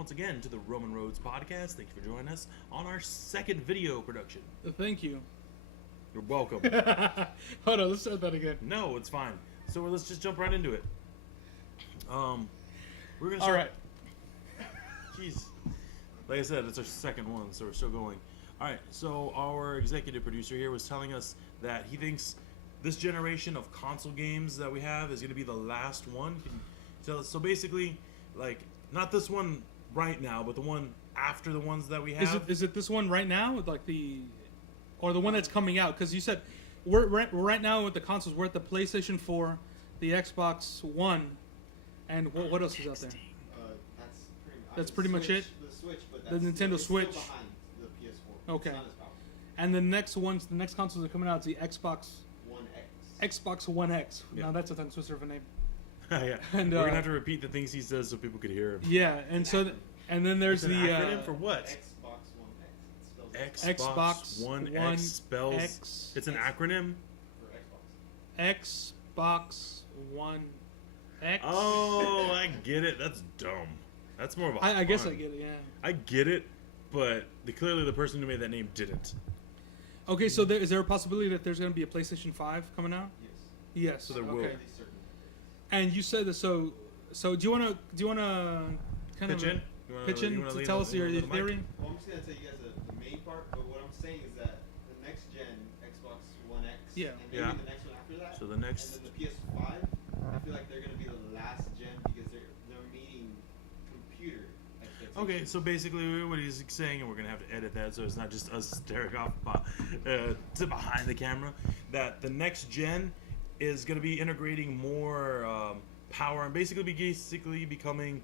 once again to the Roman Roads podcast. Thank you for joining us on our second video production. Thank you. You're welcome. Hold on, let's start that again. No, it's fine. So let's just jump right into it. We're gonna start. All right. Jeez. Like I said, it's our second one, so we're still going. All right. So our executive producer here was telling us that he thinks this generation of console games that we have is going to be the last one. Can you tell us? So basically, like, not this one right now, but the one after the ones that we have. Is it this one right now, like or the one that's coming out? Because you said we're right now with the consoles. We're at the PlayStation 4, the Xbox One, and what else is out there? That's pretty much it. The Switch, but The Nintendo Switch. Still behind the PS4. Okay. It's not as powerful. And the next consoles that are coming out is the Xbox One X. Xbox One X. Yeah. Now that's a tongue twister of a name. Yeah. And, we're gonna have to repeat the things he says so people could hear him. Yeah, and so and then there's It's the an acronym for what? Xbox One X. It spells Xbox One X spells. X. It's an acronym. for Xbox. Xbox One X. Oh, I get it. That's dumb. That's more of a. I guess I pun. get it. Yeah. I get it, but clearly the person who made that name didn't. Okay, so is there a possibility that there's going to be a PlayStation 5 coming out? Yes. Yes. So there will. Okay. Pretty certain. And you said that. So do you want to kind Pitch of in. pitch in to tell us your theory? Well, I'm just gonna tell you guys the main part, but what I'm saying is that the next gen Xbox One X, Yeah. and maybe Yeah. the next one after that, So the next. and then the PS5, I feel like they're gonna be the last gen because they're meeting computer expectations. Okay, so basically what he's saying, and we're gonna have to edit that so it's not just us staring off to behind the camera, that the next gen is gonna be integrating more power and basically becoming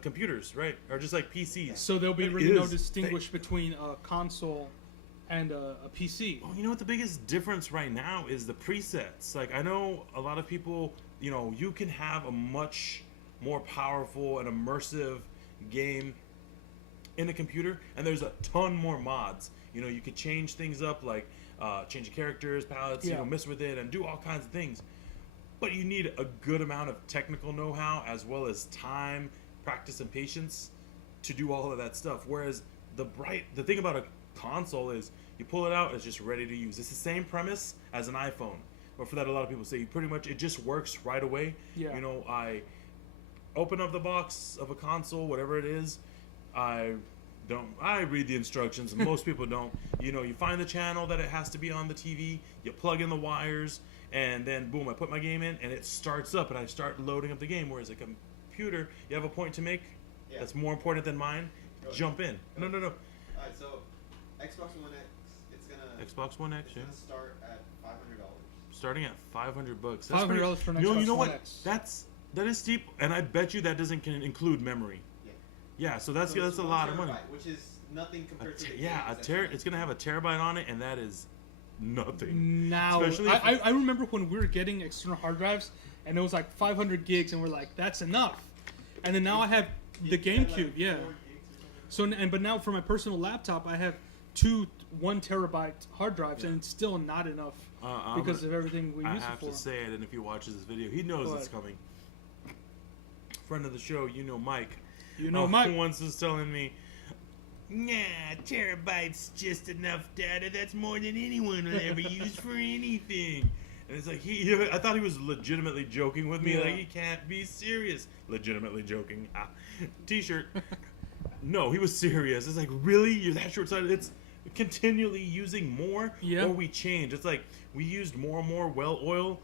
computers, right? Or just like PCs. So there'll be It really no is. distinguish between a console and a PC. Oh, you know what the biggest difference right now is the presets. Like, I know a lot of people, you can have a much more powerful and immersive game in a computer, and there's a ton more mods. You could change things up, like change the characters, palettes, Yeah. mess with it, and do all kinds of things. But you need a good amount of technical know-how as well as time, practice, and patience to do all of that stuff. Whereas the thing about a console is you pull it out, it's just ready to use. It's the same premise as an iPhone, but for that a lot of people say pretty much it just works right away. Yeah. I open up the box of a console, whatever it is. I read the instructions. Most people don't. You find the channel that it has to be on the TV, you plug in the wires, and then boom, I put my game in and it starts up and I start loading up the game. Whereas a computer, you have a point to make that's more important than mine. Jump in. No. Alright, so Xbox One X, it's gonna Xbox One X, it's yeah. gonna start at $500. Starting at $500. That's $500 for an You Xbox know One what? X. That is steep, and I bet you that doesn't include memory. Yeah. Yeah, so that's So it's a 1 lot of money. terabyte, which is nothing compared to the It's gonna have a terabyte on it, and that is nothing. Now, Especially if I remember when we were getting external hard drives, and it was like 500 gigs, and we're like, that's enough. And then now I have the GameCube, yeah. But now for my personal laptop, I have 2 1 terabyte hard drives, and it's still not enough because of everything we use it for. I have to say it, and if he watches this video, he knows it's coming. Friend of the show, Mike. Mike. Once was telling me, nah, terabytes just enough data. That's more than anyone will ever use for anything. And it's like I thought he was legitimately joking with me. Yeah. Like, he can't be serious. Legitimately joking. T-shirt. No, he was serious. It's like, really? You're that short-sighted? It's continually using more, or we change. It's like we used more and more well oil,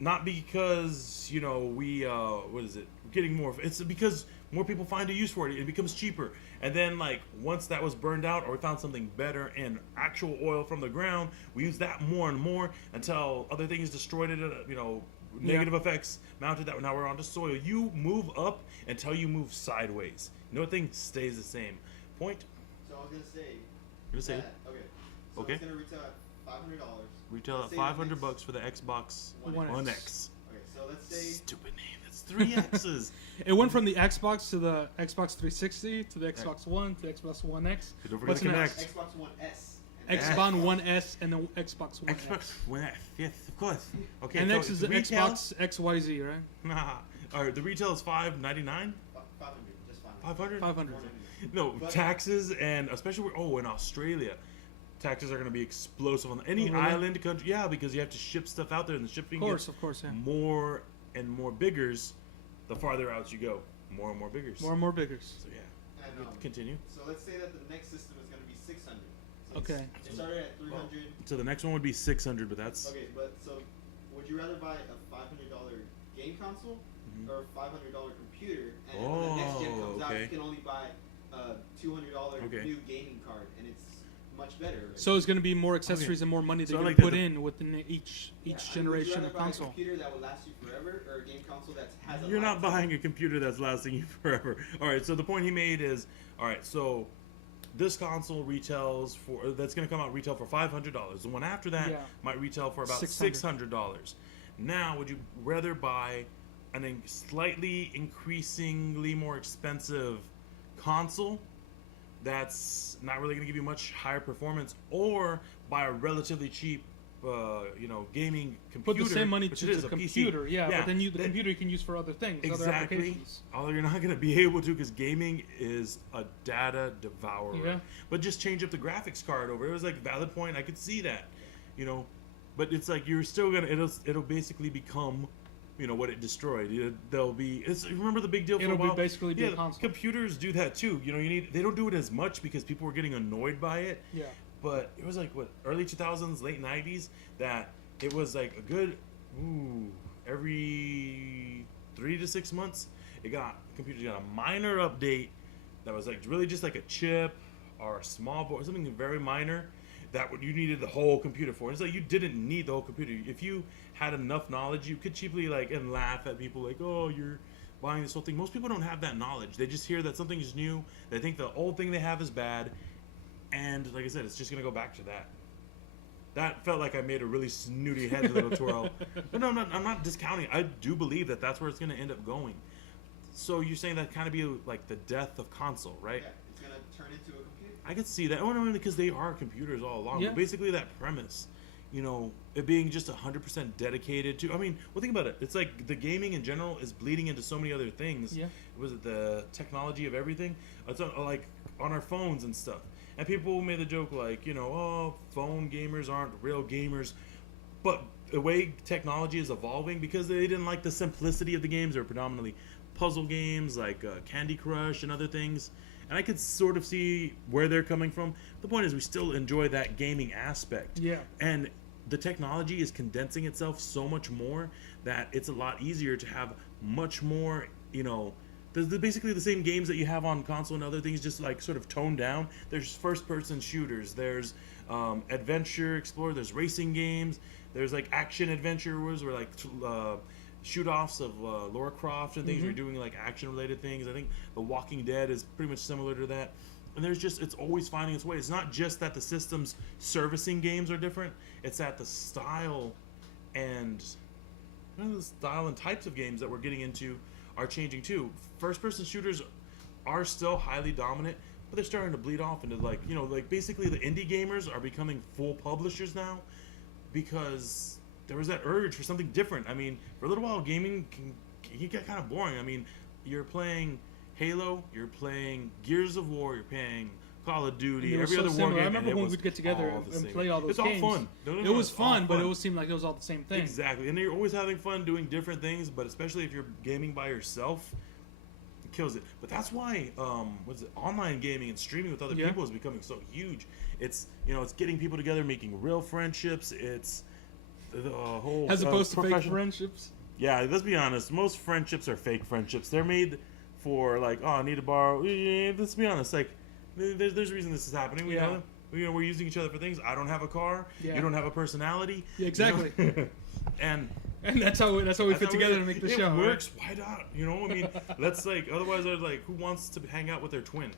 not because we what is it? We're getting more. It's because more people find a use for it. It becomes cheaper, and then like once that was burned out, or we found something better and actual oil from the ground, we use that more and more until other things destroyed it. Negative effects mounted that. Now we're onto soil. You move up until you move sideways. No thing stays the same. Point. So I was gonna say. You're gonna say it? Okay. So Okay. it's gonna retail at $500. Retail at $500 for the Xbox One X. Okay, so let's say. Stupid name. That's 3 X's. It went from the Xbox to the Xbox 360 to the Xbox One to the Xbox One X. Don't forget What's to next? connect. Xbox One S. Xbox One S and the Xbox One Xbox X. One X. Yes, of course. Okay. And so next is the retail, Xbox XYZ, right? Nah. All right. The retail is $599. 500, just 500? 500. No, taxes, and especially in Australia, taxes are going to be explosive on any island country. Yeah, because you have to ship stuff out there, and the shipping gets Of course, yeah. more and more biggers the farther out you go. More and more biggers. More and more biggers. So yeah. And, continue. So let's say that the next system is going to be 600. So Okay. It started at 300. So the next one would be 600, but that's Okay, but so would you rather buy a $500 game console or a $500 computer, and then when the next gen comes out, you can only buy a $200 new gaming card, and it's much better. Right? So it's going to be more accessories and more money that you put in within each generation of console. Buy a computer that will last you forever, or a game console that has a You're not buying a computer that's lasting you forever. All right, so the point he made is, all right, so this console retails for, that's going to come out retail for $500. The one after that might retail for about $600. Now, would you rather buy an slightly increasingly more expensive console that's not really going to give you much higher performance, or buy a relatively cheap gaming computer? Put the same money to the computer, PC. But then the computer you can use for other things, other applications. Although you're not going to be able to, because gaming is a data devourer. Yeah. But just change up the graphics card over. It was like a valid point. I could see that, But it's like you're still it'll basically become, what it destroyed. Remember the big deal for a while? It'll basically be a console. Computers do that too. They don't do it as much because people were getting annoyed by it. Yeah. But it was like early 2000s, late 90s, that it was like a good every 3 to 6 months, computers got a minor update that was like really just like a chip or a small board, something very minor that you needed the whole computer for. It's like you didn't need the whole computer. If you had enough knowledge, you could cheaply and laugh at people like, oh, you're buying this whole thing. Most people don't have that knowledge. They just hear that something is new. They think the old thing they have is bad. And like I said, it's just going to go back to that. That felt like I made a really snooty head little twirl. But no, I'm not discounting. I do believe that that's where it's going to end up going. So you're saying that kind of be like the death of console, right? Yeah, it's going to turn into a computer. I could see that. No, because they are computers all along. Yeah. But basically that premise, it being just 100% dedicated to. Think about it. It's like the gaming in general is bleeding into so many other things. Yeah. Was it the technology of everything? It's like on our phones and stuff. And people made the joke like, phone gamers aren't real gamers. But the way technology is evolving, because they didn't like the simplicity of the games, they were predominantly puzzle games like Candy Crush and other things. And I could sort of see where they're coming from. The point is, we still enjoy that gaming aspect. Yeah. And the technology is condensing itself so much more that it's a lot easier to have much more, there's basically the same games that you have on console and other things, just like sort of toned down. There's first-person shooters. There's adventure explorer. There's racing games. There's like action adventures where like shoot-offs of Lara Croft and things. Where you're doing like action-related things. I think The Walking Dead is pretty much similar to that. And it's always finding its way. It's not just that the systems servicing games are different. It's that the style and types of games that we're getting into are changing too. First-person shooters are still highly dominant, but they're starting to bleed off into basically the indie gamers are becoming full publishers now, because there was that urge for something different. For a little while, gaming can get kind of boring. You're playing Halo, you're playing Gears of War, you're playing Call of Duty, every other war game. I remember when we'd get together and play all those games. It's all fun. It was fun, but it seemed like it was all the same thing. Exactly, and you're always having fun doing different things, but especially if you're gaming by yourself, it kills it. But that's why online gaming and streaming with other people is becoming so huge. It's it's getting people together, making real friendships. It's the whole as opposed to fake friendships. Yeah, let's be honest. Most friendships are fake friendships. They're made for like, I need to borrow. Let's be honest. Like, there's a reason this is happening. We know we're using each other for things. I don't have a car. Yeah. You don't have a personality. Yeah, exactly. And that's how we fit together to make the show. It works. Right? Why not? Let's otherwise, who wants to hang out with their twin,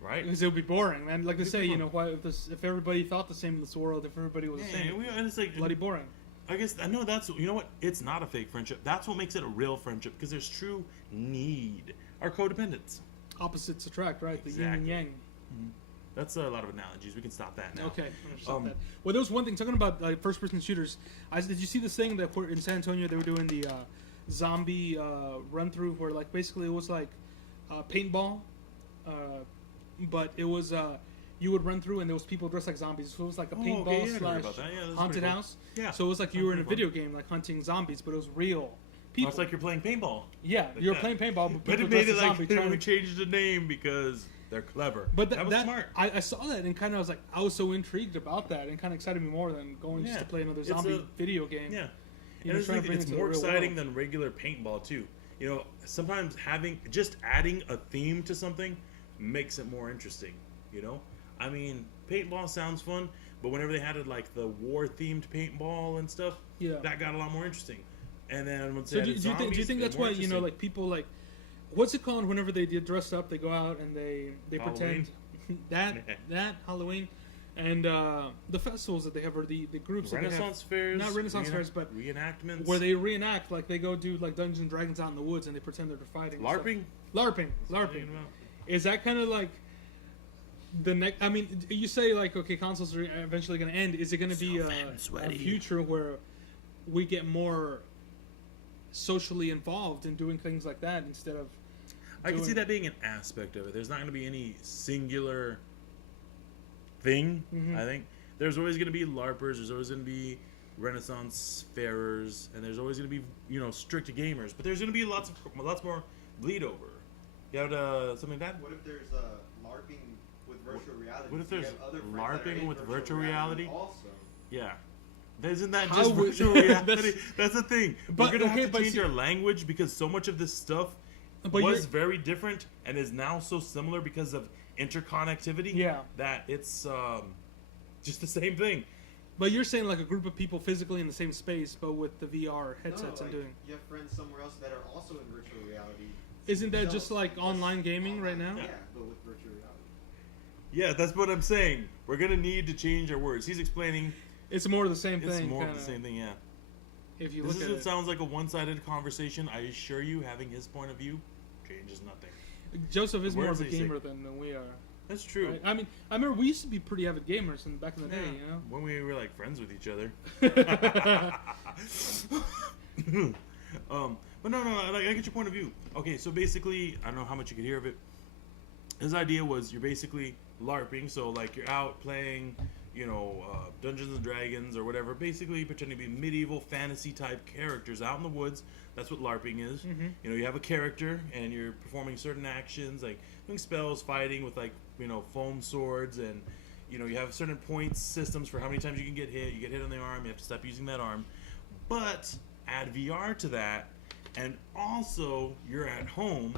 right? Because it would be boring, man. Like they say, why if everybody thought the same in this world, if everybody was the same, and it's like bloody boring. I guess I know that's what. It's not a fake friendship. That's what makes it a real friendship, because there's true need or codependence. Opposites attract, right? The yin and yang. Mm-hmm. That's a lot of analogies. We can stop that now. Okay. Stop that. Well, there was one thing talking about first-person shooters. Did you see this thing that in San Antonio they were doing the zombie run-through, where basically it was like paintball, but it was you would run through and there was people dressed like zombies. So it was like a paintball slash haunted cool. house. Yeah. So it was like you were in a video game, like hunting zombies, but it was real people. Oh, it's like you're playing paintball. Yeah, like you're that. playing paintball, but But people it made dressed it as like zombies. we changed the name because they're clever. But that was smart. I saw that and kind of was like, I was so intrigued about that and kind of excited me more than going just to play another zombie video game. Yeah. You And know, it's, trying to bring it it's to the more real exciting world. than regular paintball too. You know, sometimes just adding a theme to something makes it more interesting. You know, I mean, paintball sounds fun, but whenever they had it like the war-themed paintball and stuff, that got a lot more interesting. And then once so do you think that's why, you know, like people like, what's it called whenever they get dressed up, they go out and they pretend that Halloween. And the festivals that they have, or the groups Renaissance that they have, fairs, not Renaissance fairs, but reenactments, where they reenact, like they go do like Dungeons and Dragons out in the woods, and they pretend they're fighting. LARPing. Is that kind of like the next? I mean, you say like, okay, consoles are eventually going to end. Is it going to be a future where we get more socially involved in doing things like that instead of? I can see that being an aspect of it. There's not going to be any singular thing. I think there's always going to be LARPers. There's always going to be Renaissance fairers, and there's always going to be, you know, strict gamers. But there's going to be lots more bleed over. You have something like that. What if there's LARPing with virtual reality? What if there's LARPing with virtual reality? Also, yeah. Isn't that just virtual reality? That's the thing. But, we're going to have to change our language because so much of this stuff was very different and is now so similar because of interconnectivity. Yeah. That it's just the same thing. But you're saying like a group of people physically in the same space, but with the VR headsets and doing. You have friends somewhere else that are also in virtual reality. Isn't that just like online gaming right now? Yeah, but with virtual reality. Yeah, that's what I'm saying. We're gonna need to change our words. He's explaining. It's more of the same thing. It's more of the same thing, yeah. If you look at it, sounds like a one-sided conversation. I assure you, having his point of view changes nothing. Joseph is more of a gamer than we are. That's true. Right? I mean, I remember we used to be pretty avid gamers back in the day, you know? When we were like friends with each other. But no, like, I get your point of view. Okay, so basically, I don't know how much you could hear of it. His idea was you're basically LARPing, so like you're out playing, you know, Dungeons and Dragons or whatever, basically pretending to be medieval fantasy type characters out in the woods. That's what LARPing is. You know, you have a character and you're performing certain actions, like doing spells, fighting with like, you know, foam swords, and you know, you have certain points systems for how many times you can get hit. You get hit on the arm, you have to stop using that arm. But add VR to that, and also you're at home.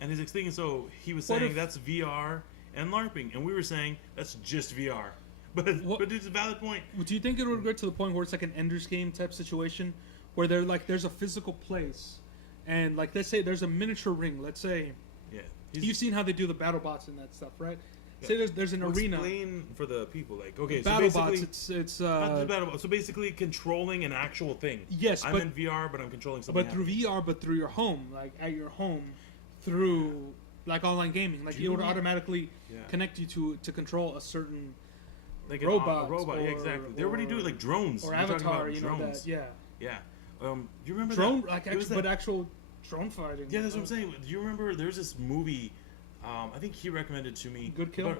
And his thing, so he was saying that's VR and LARPing, and we were saying that's just VR. But it's a valid point. Do you think it would get to the point where it's like an Ender's Game type situation, where there's a physical place, and like let's say there's a miniature ring. Let's say, you've seen how they do the battle bots and that stuff, right? Yeah. Say there's an arena. Explain for the people, like, okay, battle so basically, bots. It's battle bots. So basically, controlling an actual thing. Yes, I'm in VR, but I'm controlling something. But through VR, but through your home, like at your home, through like online gaming, like it would automatically connect you to control a certain like robot. A robot, yeah, exactly. They already do it, like drones. Or Avatar, you know drones. that, yeah. Do you remember drone? that? Like actual drone fighting. Yeah, that's what I'm saying. Do you remember? There's this movie. I think he recommended to me. Good Kill. No,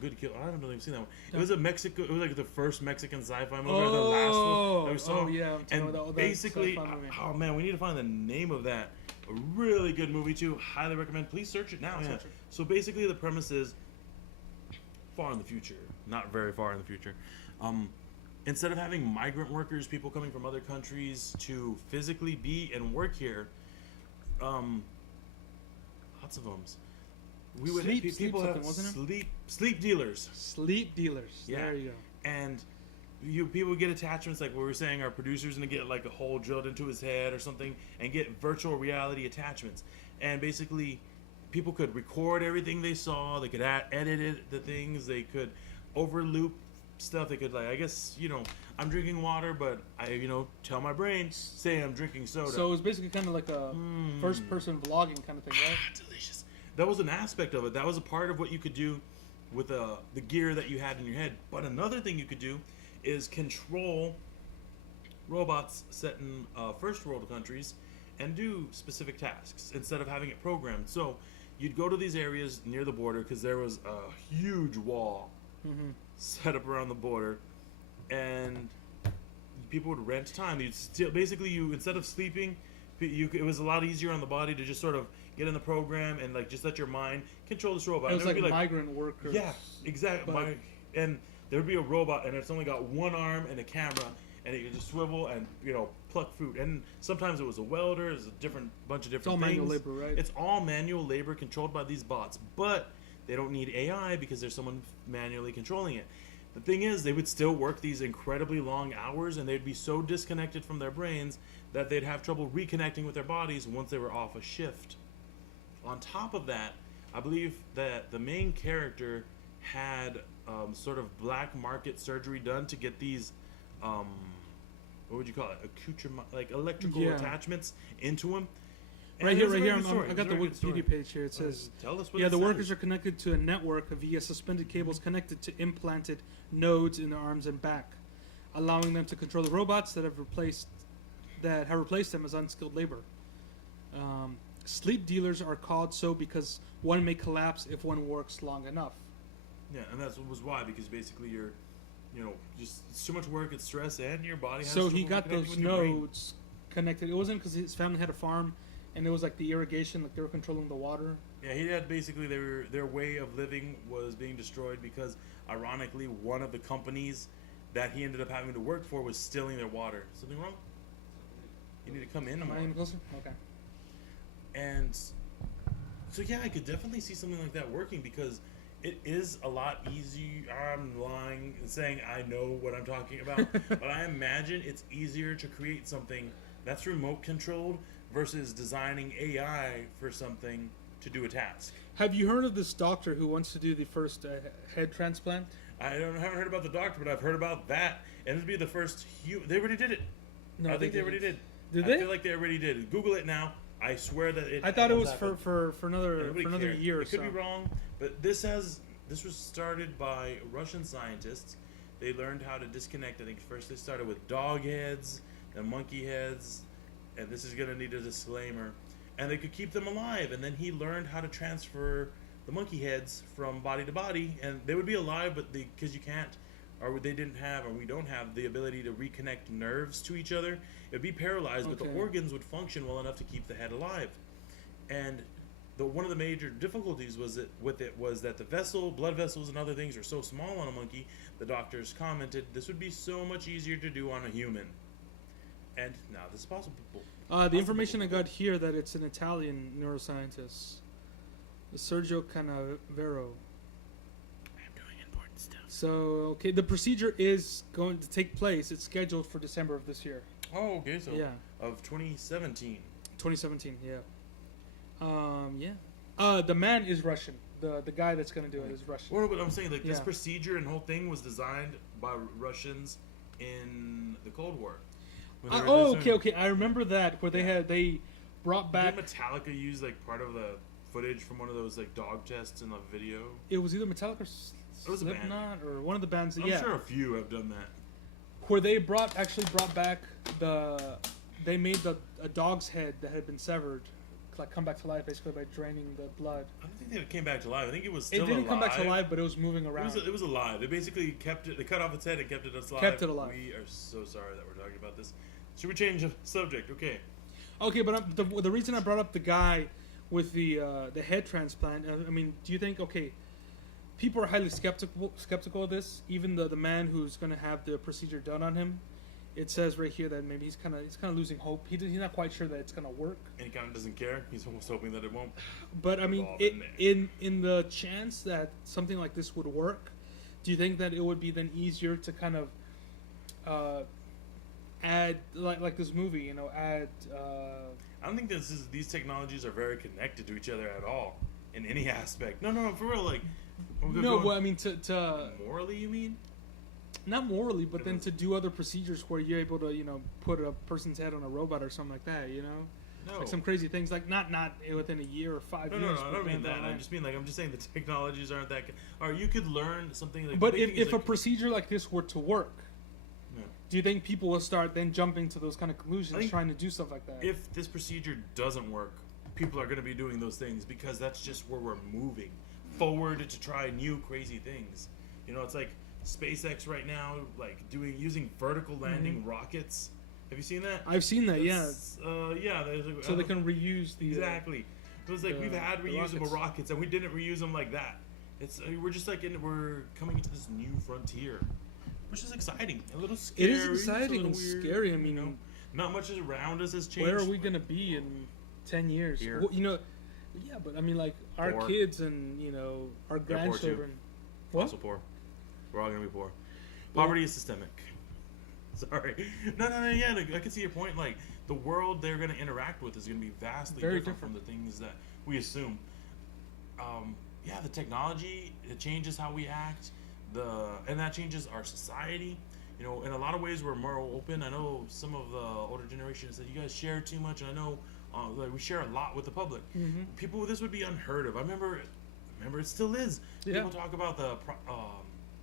Good Kill. I haven't really seen that one. It was a Mexico. It was like the first Mexican sci-fi movie, or the last one that we saw. Oh yeah. And basically, oh man, we need to find the name of that. A really good movie too. Highly recommend. Please search it now. Yeah. So basically, the premise is far in the future, not very far in the future. Instead of having migrant workers, people coming from other countries to physically be and work here, lots of them. We would people have sleep dealers. Sleep dealers. Yeah. There you go. And people get attachments like what we were saying. Our producer's gonna get like a hole drilled into his head or something, and get virtual reality attachments. And basically, people could record everything they saw. They could edit the things. They could overloop stuff. They could, like, I guess, you know, I'm drinking water, but I, you know, tell my brain, say I'm drinking soda. So it was basically kind of like a first-person vlogging kind of thing, right? Delicious. That was an aspect of it. That was a part of what you could do with the gear that you had in your head. But another thing you could do is control robots set in first world countries and do specific tasks instead of having it programmed. So you'd go to these areas near the border because there was a huge wall set up around the border, and people would rent time. You'd still basically instead of sleeping, it was a lot easier on the body to just sort of get in the program and like just let your mind control this robot. It was like migrant workers. Yeah, exactly. And there would be a robot, and it's only got one arm and a camera, and it could just swivel and pluck fruit. And sometimes it was a welder. It's a bunch of different things. It's all manual labor, right? It's all manual labor controlled by these bots, but they don't need AI because there's someone manually controlling it. The thing is, they would still work these incredibly long hours, and they'd be so disconnected from their brains that they'd have trouble reconnecting with their bodies once they were off a shift. On top of that, I believe that the main character had sort of black market surgery done to get these, what would you call it, accoutrement, like electrical attachments into him. And right here. I got the Wikipedia page here. It says, tell us what the says. Workers are connected to a network via suspended cables connected to implanted nodes in their arms and back, allowing them to control the robots that have replaced them as unskilled labor. Sleep dealers are called so because one may collapse if one works long enough. Yeah, and that was why, because basically you're, just it's too much work, it's stress, and your body has so he got those nodes connected. It wasn't because his family had a farm, and it was like the irrigation, like they were controlling the water. Yeah, he had basically their way of living was being destroyed because, ironically, one of the companies that he ended up having to work for was stealing their water. Something wrong? You need to come in. Am I any closer? Okay. And so yeah, I could definitely see something like that working because it is a lot easier. I'm lying and saying I know what I'm talking about, but I imagine it's easier to create something that's remote controlled versus designing AI for something to do a task. Have you heard of this doctor who wants to do the first head transplant? I haven't heard about the doctor, but I've heard about that, and it'd be the first. They already did it. No, I think they already did. Did they? I feel like they already did. Google it now. I swear that it. I thought it was happened. for another year or so. It could be wrong, but this was started by Russian scientists. They learned how to disconnect. I think first they started with dog heads, then monkey heads, and this is gonna need a disclaimer. And they could keep them alive. And then he learned how to transfer the monkey heads from body to body, and they would be alive, but because you can't, or they didn't have, or we don't have the ability to reconnect nerves to each other. It'd be paralyzed, but the organs would function well enough to keep the head alive. And one of the major difficulties was that the blood vessels and other things are so small on a monkey. The doctors commented this would be so much easier to do on a human. And now this is possible. The information I got here that it's an Italian neuroscientist, Sergio Canavero. I'm doing important stuff. So, okay, the procedure is going to take place. It's scheduled for December of this year. Oh, okay. So yeah. Of 2017. 2017, yeah. The man is Russian. The guy that's going to do it is Russian. Well, but I'm saying this procedure and whole thing was designed by Russians in the Cold War. Okay. I remember that where they brought back. Did Metallica use part of the footage from one of those dog tests in the video? It was either Metallica or Slipknot or one of the bands. I'm sure a few have done that. Where they brought back they made a dog's head that had been severed, come back to life basically by draining the blood. I don't think it came back to life. I think it was still alive. It didn't come back to life, but it was moving around. It was alive. They basically kept it. They cut off its head and kept it alive. Kept it alive. We are so sorry that we're talking about this. Should we change the subject? Okay. Okay, but the reason I brought up the guy with the head transplant, I mean, do you think people are highly skeptical of this? Even the man who's going to have the procedure done on him, it says right here that maybe he's kind of losing hope. He's not quite sure that it's going to work. And he kind of doesn't care. He's almost hoping that it won't. But I mean, in the chance that something like this would work, do you think that it would be then easier to kind of add like this movie, add? I don't think these technologies are very connected to each other at all in any aspect. No, for real. I mean to morally, you mean? Not morally, but then to do other procedures where you're able to, put a person's head on a robot or something like that, No. Like some crazy things, like not within a year or 5 years. No, I don't mean that. I just mean I'm just saying the technologies aren't that. Or you could learn something like. But if a procedure like this were to work, do you think people will start then jumping to those kind of conclusions, trying to do stuff like that? If this procedure doesn't work, people are going to be doing those things because that's just where we're moving forward to try new crazy things. You know, it's like SpaceX right now, like using vertical landing rockets. Have you seen that? I've seen that. Yeah. So they can reuse the exactly. It was like we've had reusable rockets, and we didn't reuse them like that. It's we're just like we're coming into this new frontier, which is exciting. A little scary. It is exciting and weird, scary. I mean, you know, not much around us has changed. Where are we gonna be in 10 years? Here. Well, you know, yeah, but I mean, like our kids and our grandchildren. Also poor. We're all gonna be poor. Poverty is systemic. Sorry. No. Yeah, I can see your point. Like the world they're gonna interact with is gonna be vastly different from the things that we assume. Yeah, the technology, it changes how we act. And that changes our society. You know, in a lot of ways we're more open. I know some of the older generation said you guys share too much, and I know like we share a lot with the public. People, this would be unheard of. I remember it still is. Yeah. People talk about the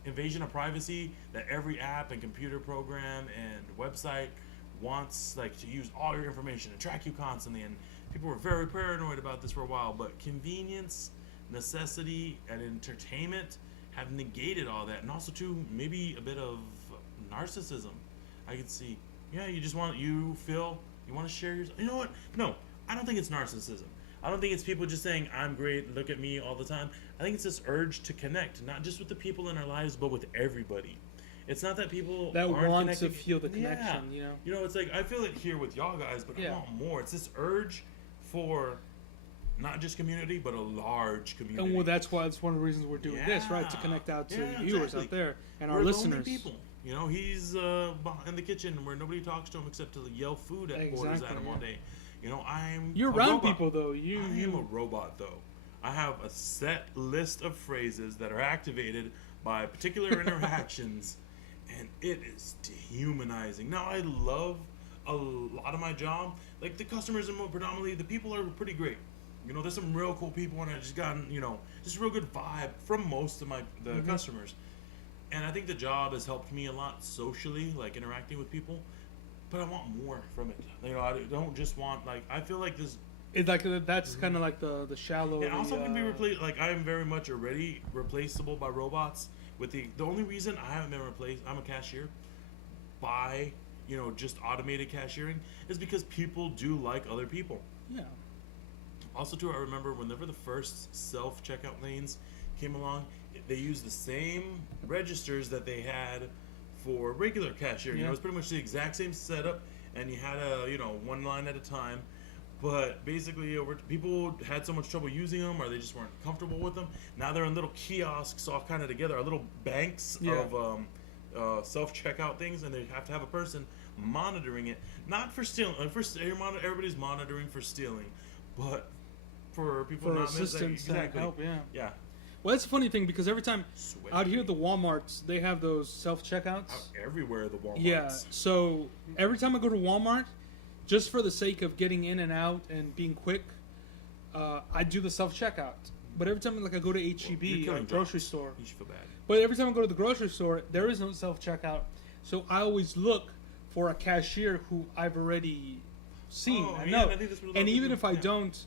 invasion of privacy that every app and computer program and website wants, like, to use all your information and track you constantly. And people were very paranoid about this for a while. But convenience, necessity, and entertainment have negated all that, and also too maybe a bit of narcissism. I could see. Yeah, you want to share your. You know what? No, I don't think it's narcissism. I don't think it's people just saying I'm great, look at me all the time. I think it's this urge to connect, not just with the people in our lives, but with everybody. It's not that people that aren't want connected. to feel the connection. Yeah. You know, it's like I feel it here with y'all guys, but I want more. It's this urge for not just community, but a large community. And well, that's one of the reasons we're doing this, right? To connect out to viewers out there and our listeners. People. You know, he's in the kitchen where nobody talks to him except to yell food at orders at him all day. You know, you're around people though. I am a robot though. I have a set list of phrases that are activated by particular interactions, and it is dehumanizing. Now, I love a lot of my job. Like the customers and predominantly the people are pretty great. You know, there's some real cool people, and I just gotten just a real good vibe from most of the customers. And I think the job has helped me a lot socially, like interacting with people. But I want more from it. You know, I don't just want, like, I feel like this. It's like that's kind of like the shallow. And also can be replaced. Like I am very much already replaceable by robots. With the only reason I haven't been replaced, I'm a cashier, by just automated cashiering, is because people do like other people. Yeah. Also, too, I remember whenever the first self-checkout lanes came along, they used the same registers that they had for regular cashiering. You know, it was pretty much the exact same setup, and you had one line at a time. But basically, people had so much trouble using them, or they just weren't comfortable with them. Now they're in little kiosks, all kind of together, our little banks of self-checkout things, and they have to have a person monitoring it, not for stealing. Everybody's monitoring for stealing, but for people not assistance exactly. Help. Yeah. Well, that's a funny thing because every time out here at the Walmarts, they have those self-checkouts. Everywhere the Walmarts. Yeah, so every time I go to Walmart, just for the sake of getting in and out and being quick, I do the self-checkout. But every time I go to H-E-B, or grocery store. You should feel bad. But every time I go to the grocery store, there is no self-checkout. So I always look for a cashier who I've already seen. I know. And even if I don't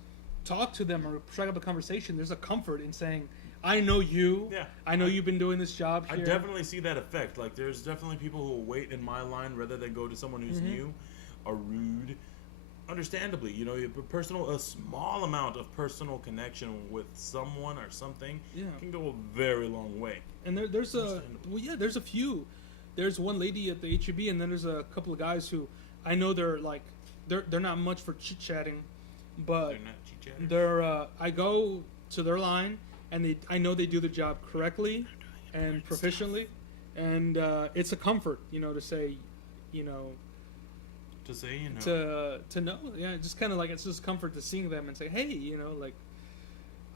talk to them or strike up a conversation, there's a comfort in saying, I know you. Yeah. I know you've been doing this job here. I definitely see that effect. Like, there's definitely people who will wait in my line rather than go to someone who's new or rude. Understandably, a small amount of personal connection with someone or something can go a very long way. And there's a few. There's one lady at the H-E-B, and then there's a couple of guys who I know they're not much for chit-chatting, but they're not chit-chatters. I go to their line, and I know they do the job correctly and proficiently, and it's a comfort, to say, to know, just kind of like it's just comfort to seeing them and say, hey, like,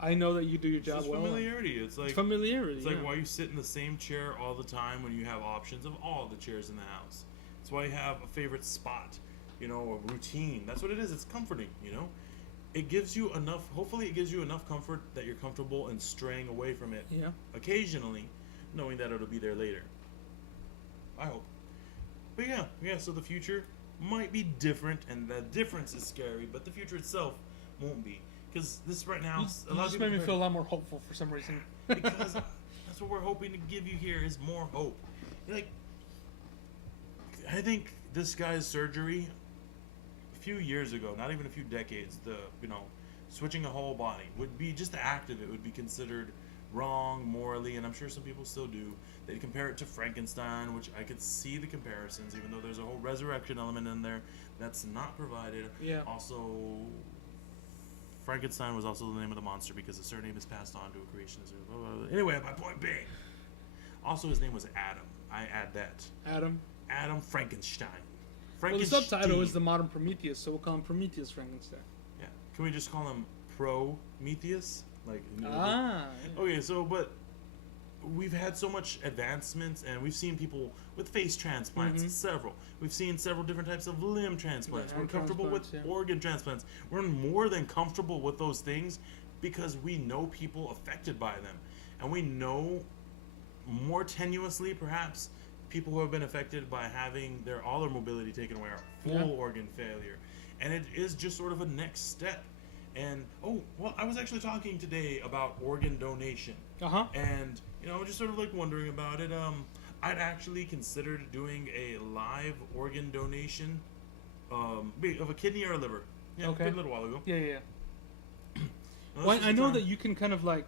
I know that you do your job well. Familiarity. It's like familiarity. It's like why you sit in the same chair all the time when you have options of all the chairs in the house. It's why you have a favorite spot, a routine. That's what it is. It's comforting, It gives you enough. Hopefully, it gives you enough comfort that you're comfortable and straying away from it. Yeah. Occasionally, knowing that it'll be there later. I hope. But yeah. So the future might be different, and the difference is scary. But the future itself won't be. Because this right now, you just made me feel a lot more hopeful for some reason. Because that's what we're hoping to give you here is more hope. Like, I think this guy's surgery a few years ago, not even a few decades, switching a whole body would be, just the act of it would be considered wrong morally, and I'm sure some people still do. They compare it to Frankenstein, which I could see the comparisons, even though there's a whole resurrection element in there that's not provided. Yeah. Also, Frankenstein was also the name of the monster because a surname is passed on to a creationist. Anyway, my point being, also his name was Adam. I add that. Adam Frankenstein. Well, the subtitle is the modern Prometheus, so we'll call him Prometheus Frankenstein. Yeah. Can we just call him Prometheus? Like. Okay, so but we've had so much advancements, and we've seen people with face transplants. Several. We've seen several different types of limb transplants. We're comfortable with organ transplants. We're more than comfortable with those things because we know people affected by them, and we know more tenuously, perhaps, people who have been affected by having all their mobility taken away or full organ failure, and it is just sort of a next step. And I was actually talking today about organ donation, and just sort of like wondering about it. I'd actually considered doing a live organ donation of a kidney or a liver. Yeah, a little while ago. Yeah. Well, I know that you can kind of like,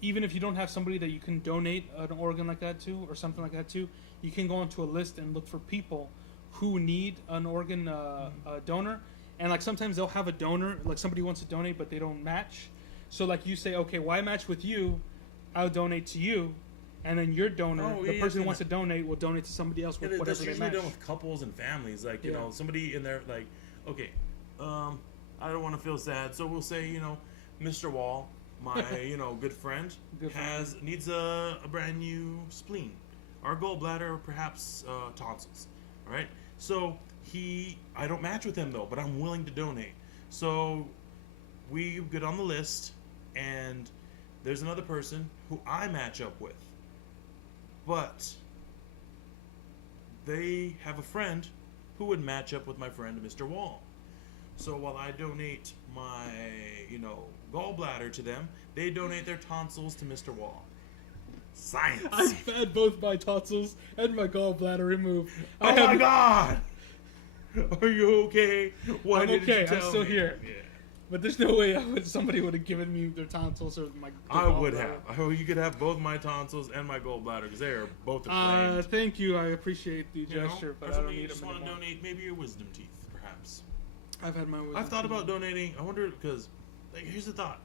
even if you don't have somebody that you can donate an organ like that to or something like that to, you can go onto a list and look for people who need an organ donor. And like sometimes they'll have a donor, like somebody wants to donate but they don't match. So like you say, okay, why match with you? I'll donate to you. And then your donor, the person who wants to donate, will donate to somebody else with whatever they match. That's usually done with couples and families. Like, somebody in there, like, okay, I don't want to feel sad. So we'll say, Mr. Wall, my, good friend, needs a brand new spleen, or gallbladder, or perhaps tonsils. All right? So I don't match with him, though, but I'm willing to donate. So we get on the list, and there's another person who I match up with. But they have a friend who would match up with my friend, Mr. Wall. So while I donate my, gallbladder to them, they donate their tonsils to Mr. Wall. Science. I've had both my tonsils and my gallbladder removed. Oh my God! Are you okay? Why I'm didn't okay. you tell I'm still me? here. Yeah. But there's no way somebody would have given me their tonsils or my. I would have. Oh, you could have both my tonsils and my gallbladder because they are both inflamed. Thank you. I appreciate the gesture, but I don't need them just want to donate maybe your wisdom teeth, perhaps. I've had my wisdom. I've thought about donating. I wonder because, here's the thought: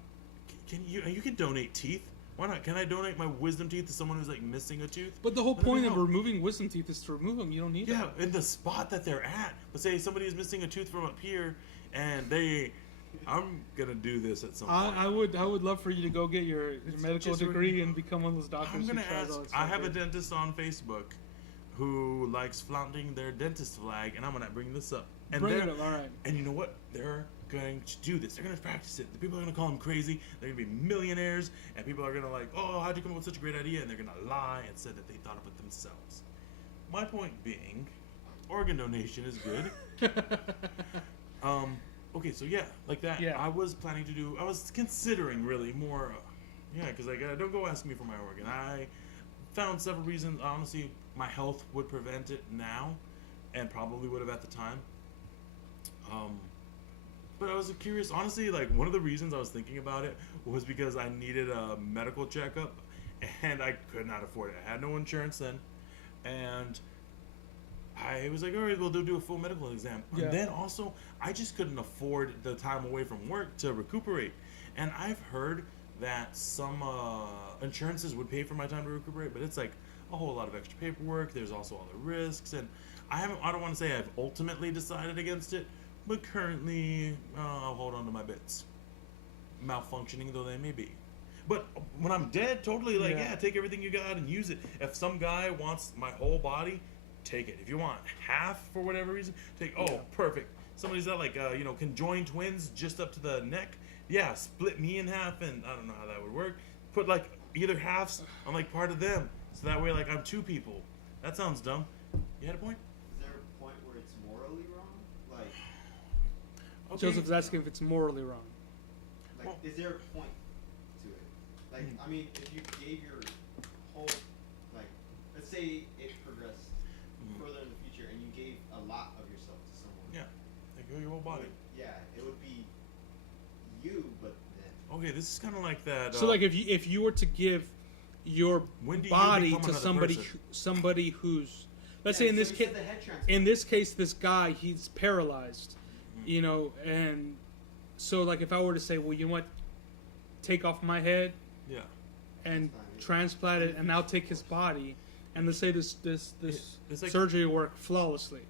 can you can donate teeth? Why not? Can I donate my wisdom teeth to someone who's like missing a tooth? But the whole point of removing wisdom teeth is to remove them. You don't need them. Yeah, in the spot that they're at. But say somebody is missing a tooth from up here, and I'm gonna do this at some point. I would love for you to go get your medical degree and become one of those doctors. I'm gonna ask. I have a dentist on Facebook who likes flaunting their dentist flag, and I'm gonna bring this up. And bring it up, all right. And you know what? They're going to do this. They're gonna practice it. The people are gonna call them crazy. They're gonna be millionaires, and people are gonna like, oh, how'd you come up with such a great idea? And they're gonna lie and say that they thought of it themselves. My point being, organ donation is good. Okay, so yeah, like that. Yeah. I was considering really more, because don't go ask me for my organ. I found several reasons. Honestly, my health would prevent it now, and probably would have at the time. But I was curious. Honestly, like one of the reasons I was thinking about it was because I needed a medical checkup, and I could not afford it. I had no insurance then, and I was like, all right, well, they'll do a full medical exam. Yeah. And then also, I just couldn't afford the time away from work to recuperate. And I've heard that some insurances would pay for my time to recuperate, but it's like a whole lot of extra paperwork. There's also all the risks, and I don't want to say I've ultimately decided against it, but currently I'll hold on to my bits, malfunctioning though they may be. But when I'm dead, totally take everything you got and use it. If some guy wants my whole body, take it. If you want half for whatever reason, perfect. Somebody's got conjoined twins just up to the neck. Yeah, split me in half, and I don't know how that would work. Put like either halves on like part of them, so that way like I'm two people. That sounds dumb. You had a point? Is there a point where it's morally wrong? Joseph's asking if it's morally wrong. Like, is there a point to it? Like, I mean, if you gave your whole, like, let's say it progressed further in the future and you gave a lot of yourself to someone. Yeah, like your whole body. Yeah, it would be you, but then. Okay, this is kind of like that. So, like, if you were to give your body to somebody who's, let's say in this case, this guy, he's paralyzed, you know, and so like if I were to say, well, you know what, take off my head, and transplant it, and I'll take his body, and let's say this like, surgery will work flawlessly,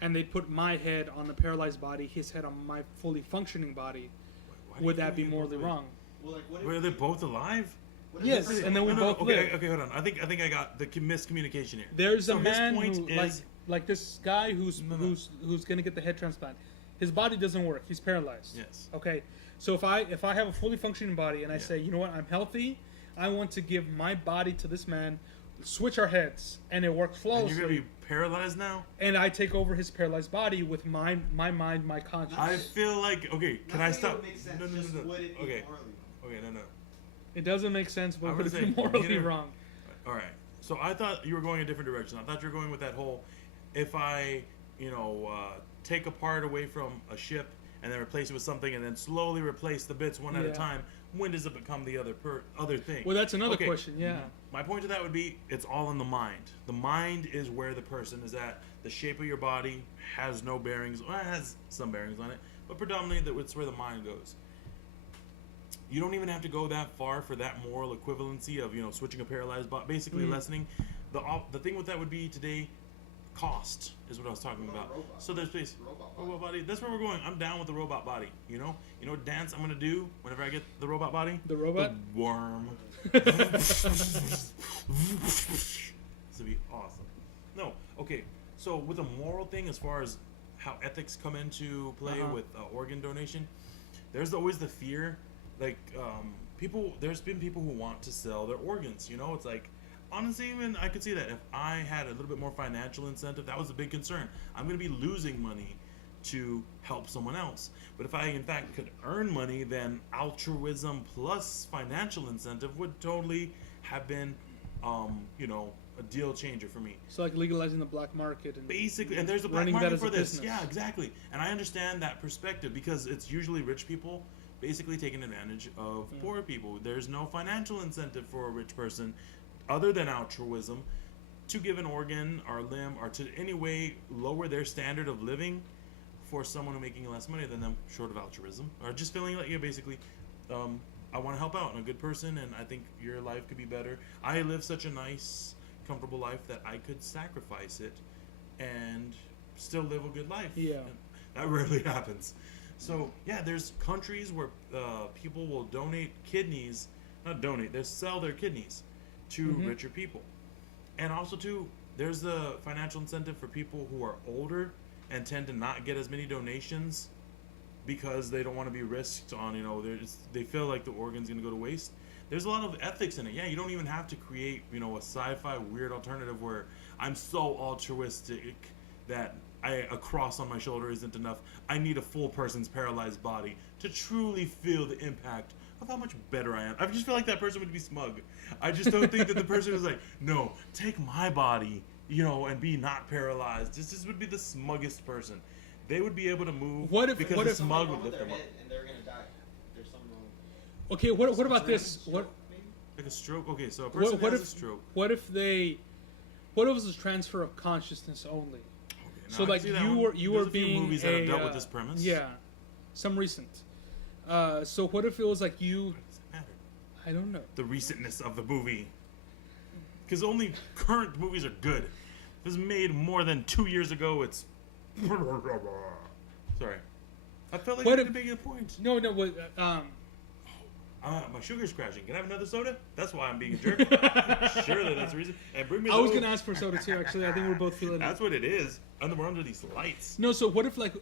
and they put my head on the paralyzed body, his head on my fully functioning body, would that be morally wrong? Well, like, were they both alive? Yes, and then we both live. Okay, hold on. I think I got the miscommunication here. There's a man who, like this guy who's gonna get the head transplant. His body doesn't work. He's paralyzed. Yes. Okay. So if I have a fully functioning body and I say, you know what, I'm healthy, I want to give my body to this man, switch our heads, and it works flawlessly. And you're gonna be paralyzed now? And I take over his paralyzed body with my mind, my conscience. I feel like can I stop? No. Would it be morally? Okay, no. It doesn't make sense, but would it be morally wrong? All right. So I thought you were going a different direction. I thought you were going with that whole, if I, take a part away from a ship and then replace it with something and then slowly replace the bits one at a time, when does it become the other thing? Well, that's another question, yeah. My point to that would be, it's all in the mind. The mind is where the person is at. The shape of your body has no bearings. Well, it has some bearings on it, but predominantly it's where the mind goes. You don't even have to go that far for that moral equivalency of, switching a paralyzed body, basically lessening. The thing with that would be today, cost is what I was talking about. So there's space. Robot body. That's where we're going. I'm down with the robot body. You know what dance I'm gonna do whenever I get the robot body? The robot? The worm. This would be awesome. No, okay. So with a moral thing, as far as how ethics come into play with organ donation, there's always the fear. Like, there's been people who want to sell their organs. It's like, honestly, even I could see that if I had a little bit more financial incentive, that was a big concern. I'm going to be losing money to help someone else. But if I, in fact, could earn money, then altruism plus financial incentive would totally have been, a deal changer for me. So like legalizing the black market and basically, and there's a black market for this. Business. Yeah, exactly. And I understand that perspective because it's usually rich people basically taking advantage of poor people. There's no financial incentive for a rich person other than altruism to give an organ or limb or to any way lower their standard of living for someone who's making less money than them, short of altruism, or just feeling like, basically, I want to help out. I'm a good person, and I think your life could be better. I live such a nice, comfortable life that I could sacrifice it and still live a good life. Yeah. And that rarely happens. So, yeah, there's countries where people will donate kidneys, not donate, they sell their kidneys to richer people. And also, too, there's the financial incentive for people who are older and tend to not get as many donations because they don't want to be risked on, they feel like the organ's going to go to waste. There's a lot of ethics in it. Yeah, you don't even have to create, a sci-fi weird alternative where I'm so altruistic that a cross on my shoulder isn't enough. I need a full person's paralyzed body to truly feel the impact of how much better I am. I just feel like that person would be smug. I just don't think that the person is like, no, take my body, and be not paralyzed. This would be the smuggest person. They would be able to move because the smug would lift them up. And they're gonna die. There's something wrong. Okay, what about this? Stroke, like a stroke? Okay, so a person has a stroke. What if it was a transfer of consciousness only? Okay, so like you were being movies that have dealt with this premise. Yeah, some recent. So what if it was like you? What does it matter? I don't know. The recentness of the movie. Because only current movies are good. If it was made more than 2 years ago, it's... Sorry. I felt like I was making a point. No. My sugar's crashing. Can I have another soda? That's why I'm being a jerk. Surely that's the reason. And bring me I was going to ask for soda too, actually. I think we're both feeling That's what it is. We're under these lights. No, so what if, let's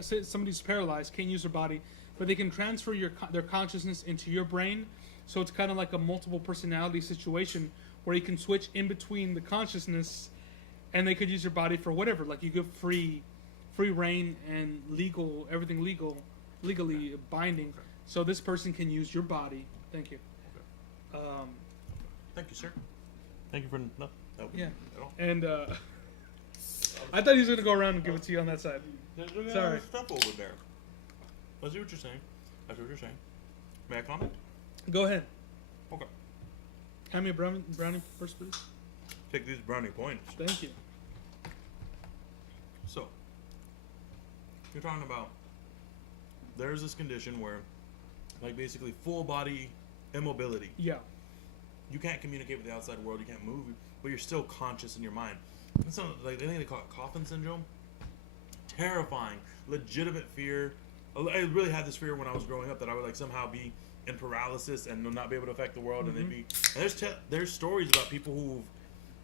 say somebody's paralyzed, can't use their body, but they can transfer their consciousness into your brain, so it's kind of like a multiple personality situation where you can switch in between the consciousness, and they could use your body for whatever. Like you give free free reign and legal, everything legally binding. Okay. So this person can use your body. Thank you. Okay. Thank you, sir. Thank you for no. Yeah. At all. And I thought he was gonna go around and give it to you on that side. There's Sorry. stuff over there. I see what you're saying. I see what you're saying. May I comment? Go ahead. Okay. Hand me a brownie first, please. Take these brownie points. Thank you. So, you're talking about there's this condition where, like, basically full body immobility. Yeah. You can't communicate with the outside world. You can't move, but you're still conscious in your mind. It's not, like, I think they call it coffin syndrome. Terrifying, legitimate fear. I really had this fear when I was growing up that I would like somehow be in paralysis and not be able to affect the world. Mm-hmm. And they'd be. And there's stories about people who've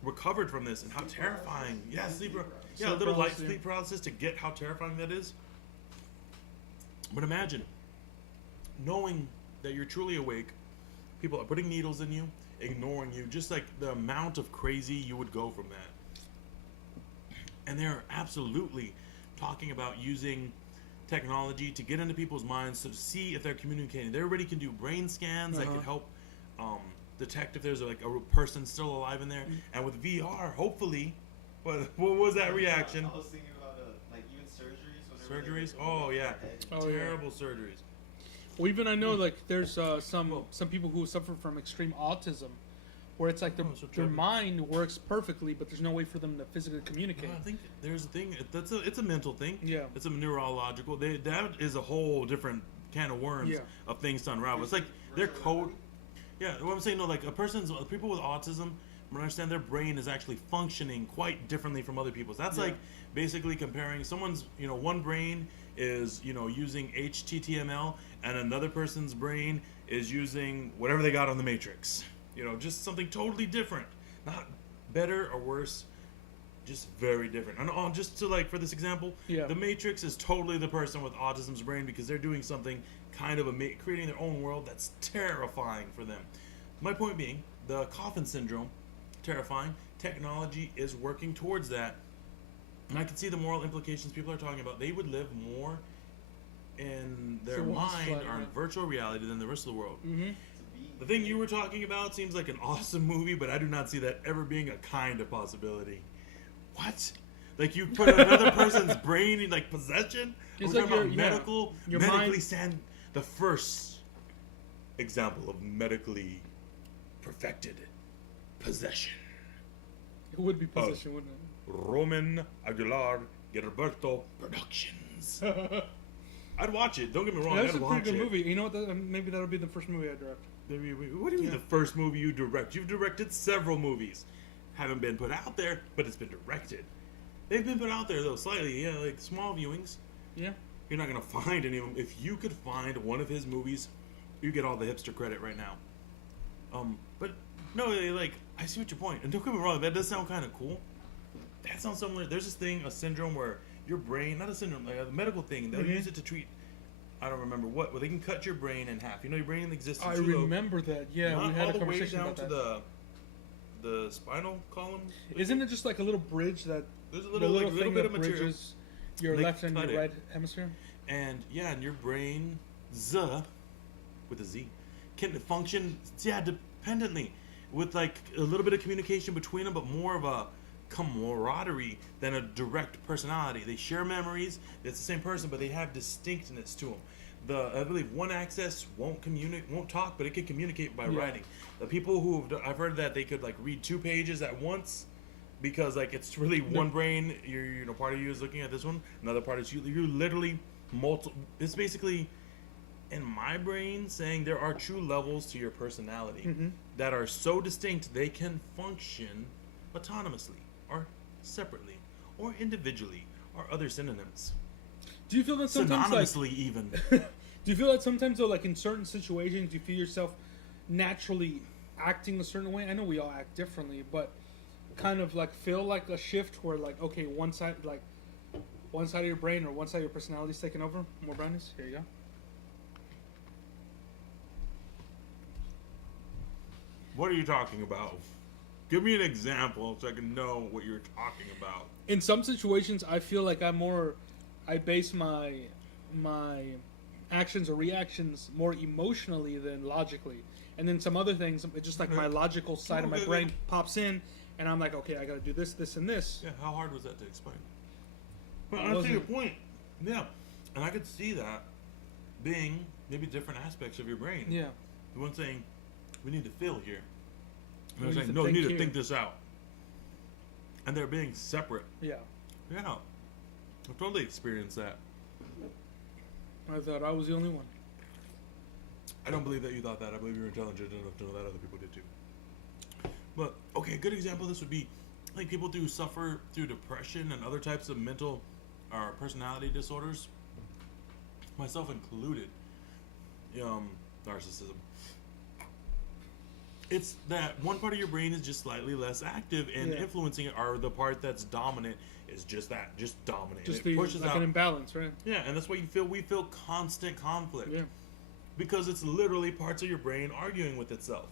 recovered from this and how terrifying. Yeah, sleep little light sleep paralysis to get how terrifying that is. But imagine knowing that you're truly awake. People are putting needles in you, ignoring you, just like the amount of crazy you would go from that. And they're absolutely talking about using technology to get into people's minds to see if they're communicating. They already can do brain scans that can help detect if there's like a person still alive in there. And with VR, hopefully, what was that reaction? I was thinking about like even surgeries. Surgeries? Oh yeah, terrible yeah. surgeries. Well, even I know like there's some people who suffer from extreme autism, where it's like their mind works perfectly, but there's no way for them to physically communicate. I think there's a thing. It's a mental thing. Yeah. It's a neurological. That is a whole different can of worms of things to unravel. It's like their code. Yeah, what I'm saying, no, like people with autism, I understand their brain is actually functioning quite differently from other people's. That's like basically comparing someone's, one brain is, using HTML and another person's brain is using whatever they got on the Matrix. Just something totally different. Not better or worse, just very different. And just to like, for this example, the Matrix is totally the person with autism's brain because they're doing something kind of creating their own world that's terrifying for them. My point being, the coffin syndrome, terrifying. Technology is working towards that. And I can see the moral implications people are talking about. They would live more in their mind or in virtual reality than the rest of the world. Mm-hmm. The thing you were talking about seems like an awesome movie, but I do not see that ever being a kind of possibility. What? Like you put another person's brain in like possession? It's We're like talking about medically mind. The first example of medically perfected possession. It would be possession, wouldn't it? Roman Aguilar Gilberto Productions. I'd watch it. Don't get me wrong. That's I'd a watch pretty good it. movie. You know what? Maybe that'll be the first movie I direct. What do you mean the first movie you direct? You've directed several movies. Haven't been put out there, but it's been directed. They've been put out there though, slightly. Yeah, like small viewings. Yeah. You're not gonna find any of them. If you could find one of his movies, you get all the hipster credit right now. But no, like I see what your point. And don't get me wrong, that does sound kind of cool. That sounds similar. There's this thing, a syndrome where your brain, not a syndrome, like a medical thing. They'll use it to treat. I don't remember what. Well, they can cut your brain in half. Your brain exists. I remember that. Yeah, not we had all a the way conversation down about to that. the spinal column. Isn't it just like a little bridge that There's a little bit of material. Bridges your They left and your cut it. right hemisphere? And and your brain, with a Z, can function, dependently, with like a little bit of communication between them, but more of a camaraderie than a direct personality. They share memories. It's the same person, but they have distinctness to them. I believe one axis won't talk, but it can communicate by writing. The people I've heard that they could like read 2 pages at once. Because like it's really one brain, part of you is looking at this one, another part is you're literally it's basically in my brain saying there are true levels to your personality that are so distinct they can function autonomously or separately or individually or other synonyms. Do you feel that sometimes synonymously even? Do you feel that sometimes though, like in certain situations, you feel yourself naturally acting a certain way? I know we all act differently, but kind of like feel like a shift where like okay, one side of your brain or one side of your personality is taking over. More brownies. Here you go. What are you talking about? Give me an example so I can know what you're talking about. In some situations, I feel like I'm more I base my actions or reactions more emotionally than logically. And then some other things, it's just like my logical side of my brain pops in, and I'm like, okay, I got to do this, this, and this. Yeah, how hard was that to explain? But I see your point. Yeah, and I could see that being maybe different aspects of your brain. Yeah. The one saying, we need to feel here. And We they're need saying, to no, you think need to here. think this out. And they're being separate. Yeah. Yeah. I've totally experienced that. I thought I was the only one. I don't believe that you thought that. I believe you were intelligent enough to know that other people did too. But, okay, a good example of this would be, like, people do suffer through depression and other types of mental or personality disorders, myself included. Narcissism. It's that one part of your brain is just slightly less active, and influencing it, or the part that's dominant is just dominant. Just it pushes like out an imbalance, right? Yeah, and that's why we feel constant conflict. Yeah. Because it's literally parts of your brain arguing with itself.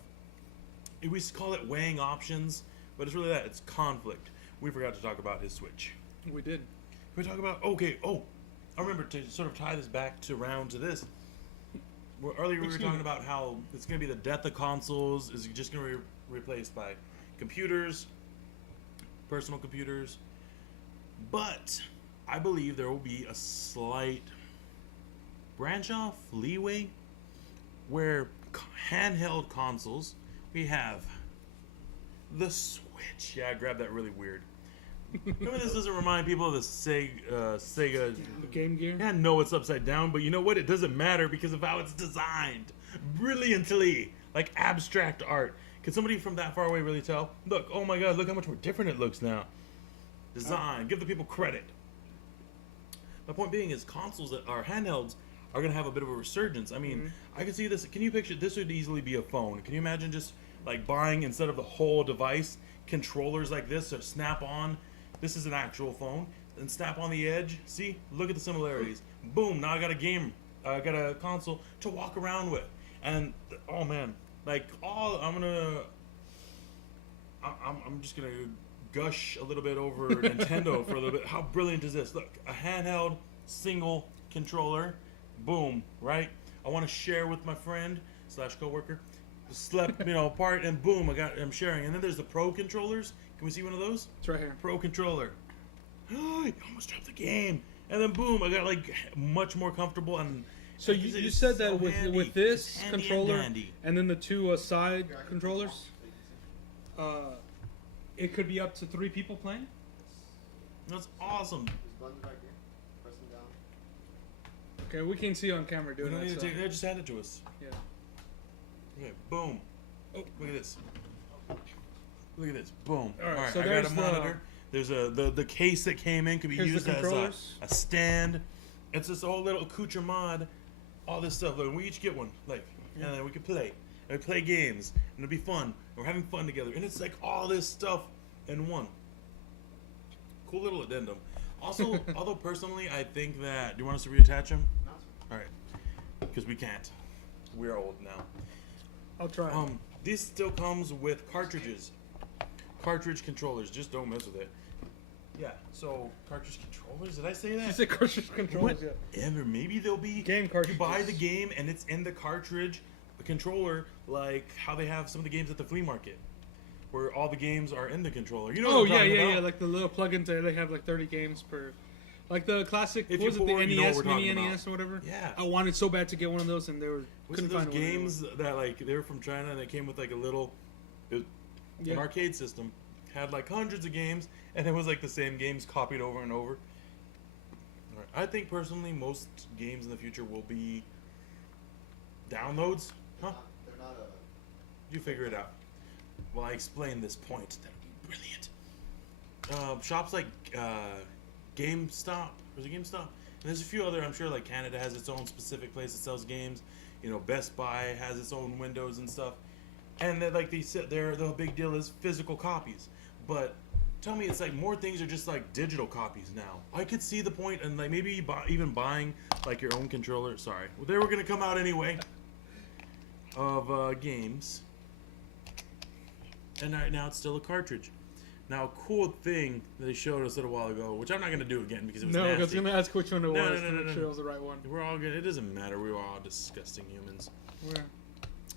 We call it weighing options, but it's really that. It's conflict. We forgot to talk about his switch. We did. We talk about, I remember to sort of tie this back to this. Earlier we were talking about how it's going to be the death of consoles is just going to be replaced by computers, personal computers. But I believe there will be a slight branch off leeway where handheld consoles, we have the Switch. Yeah, I grabbed that really weird. Maybe this doesn't remind people of the Sega The Game Gear. Yeah, no, it's upside down, but you know what? It doesn't matter because of how it's designed. Brilliantly. Like abstract art. Can somebody from that far away really tell? Look, oh my god, look how much more different it looks now. Design. Give the people credit. My point being is consoles that are handhelds are going to have a bit of a resurgence. I mean, I can see this. Can you picture, this would easily be a phone. Can you imagine just like buying, instead of the whole device, controllers like this that snap on? This is an actual phone. And snap on the edge. See? Look at the similarities. Boom, now I got a game. I got a console to walk around with. And, oh man. Like, I'm just going to gush a little bit over Nintendo for a little bit. How brilliant is this? Look, a handheld, single controller. Boom, right? I want to share with my friend / coworker. Slept, apart, and boom, I'm sharing. And then there's the Pro controllers. Can we see one of those? It's right here. Pro controller. I almost dropped the game. And then boom, I got like much more comfortable. And so you said that with this controller and then the two side controllers, it could be up to 3 people playing. That's awesome. There's buttons right here. Press them down. Okay, we can see on camera We doing don't that. need to So. take it. Just hand it to us. Yeah. Okay, boom. Oh, look at this. Look at this. Boom. All right, so I got there's a monitor. There's the case that came in could be Here's used the as controllers. a stand. It's this whole little accoutrement, all this stuff. Like, we each get one, like, and then we can play. And we play games, and it'll be fun. And we're having fun together, and it's like all this stuff in one. Cool little addendum. Also, although personally, I think that. Do you want us to reattach them? No, All right, because we can't. We're old now. I'll try. This still comes with cartridges. Cartridge controllers. Just don't mess with it. Yeah, so cartridge controllers? Did I say that? You said cartridge controllers. Yeah. Whatever. Maybe they'll be Game you cartridges. buy the game and it's in the cartridge, the controller, like how they have some of the games at the flea market, where all the games are in the controller. You know Oh what I'm talking yeah, about? like the little plugins there. They have like 30 games per. Like the classic, If what was you're it, the bored, you know what NES, we're mini talking NES or whatever? Yeah. I wanted so bad to get one of those, and they were Was couldn't it those find one. games that like they were from China and they came with like a little, an arcade system, had like hundreds of games, and it was like the same games copied over and over. Alright. I think personally most games in the future will be downloads. Huh? they're not a. You figure it out. Well, I explain this point. That would be brilliant. Shops like GameStop. Was it GameStop? And there's a few other. I'm sure like Canada has its own specific place that sells games. Best Buy has its own windows and stuff. And then, like they said, the big deal is physical copies. But tell me, it's like more things are just like digital copies now. I could see the point, and like maybe even buying like your own controller. Sorry, well, they were gonna come out anyway. Of games. And right now it's still a cartridge. Now, a cool thing they showed us a little while ago, which I'm not going to do again because it was nasty. nasty. I was going to ask which one it was to make no. sure it was the right one. We're all good. It doesn't matter. We're all disgusting humans. Where?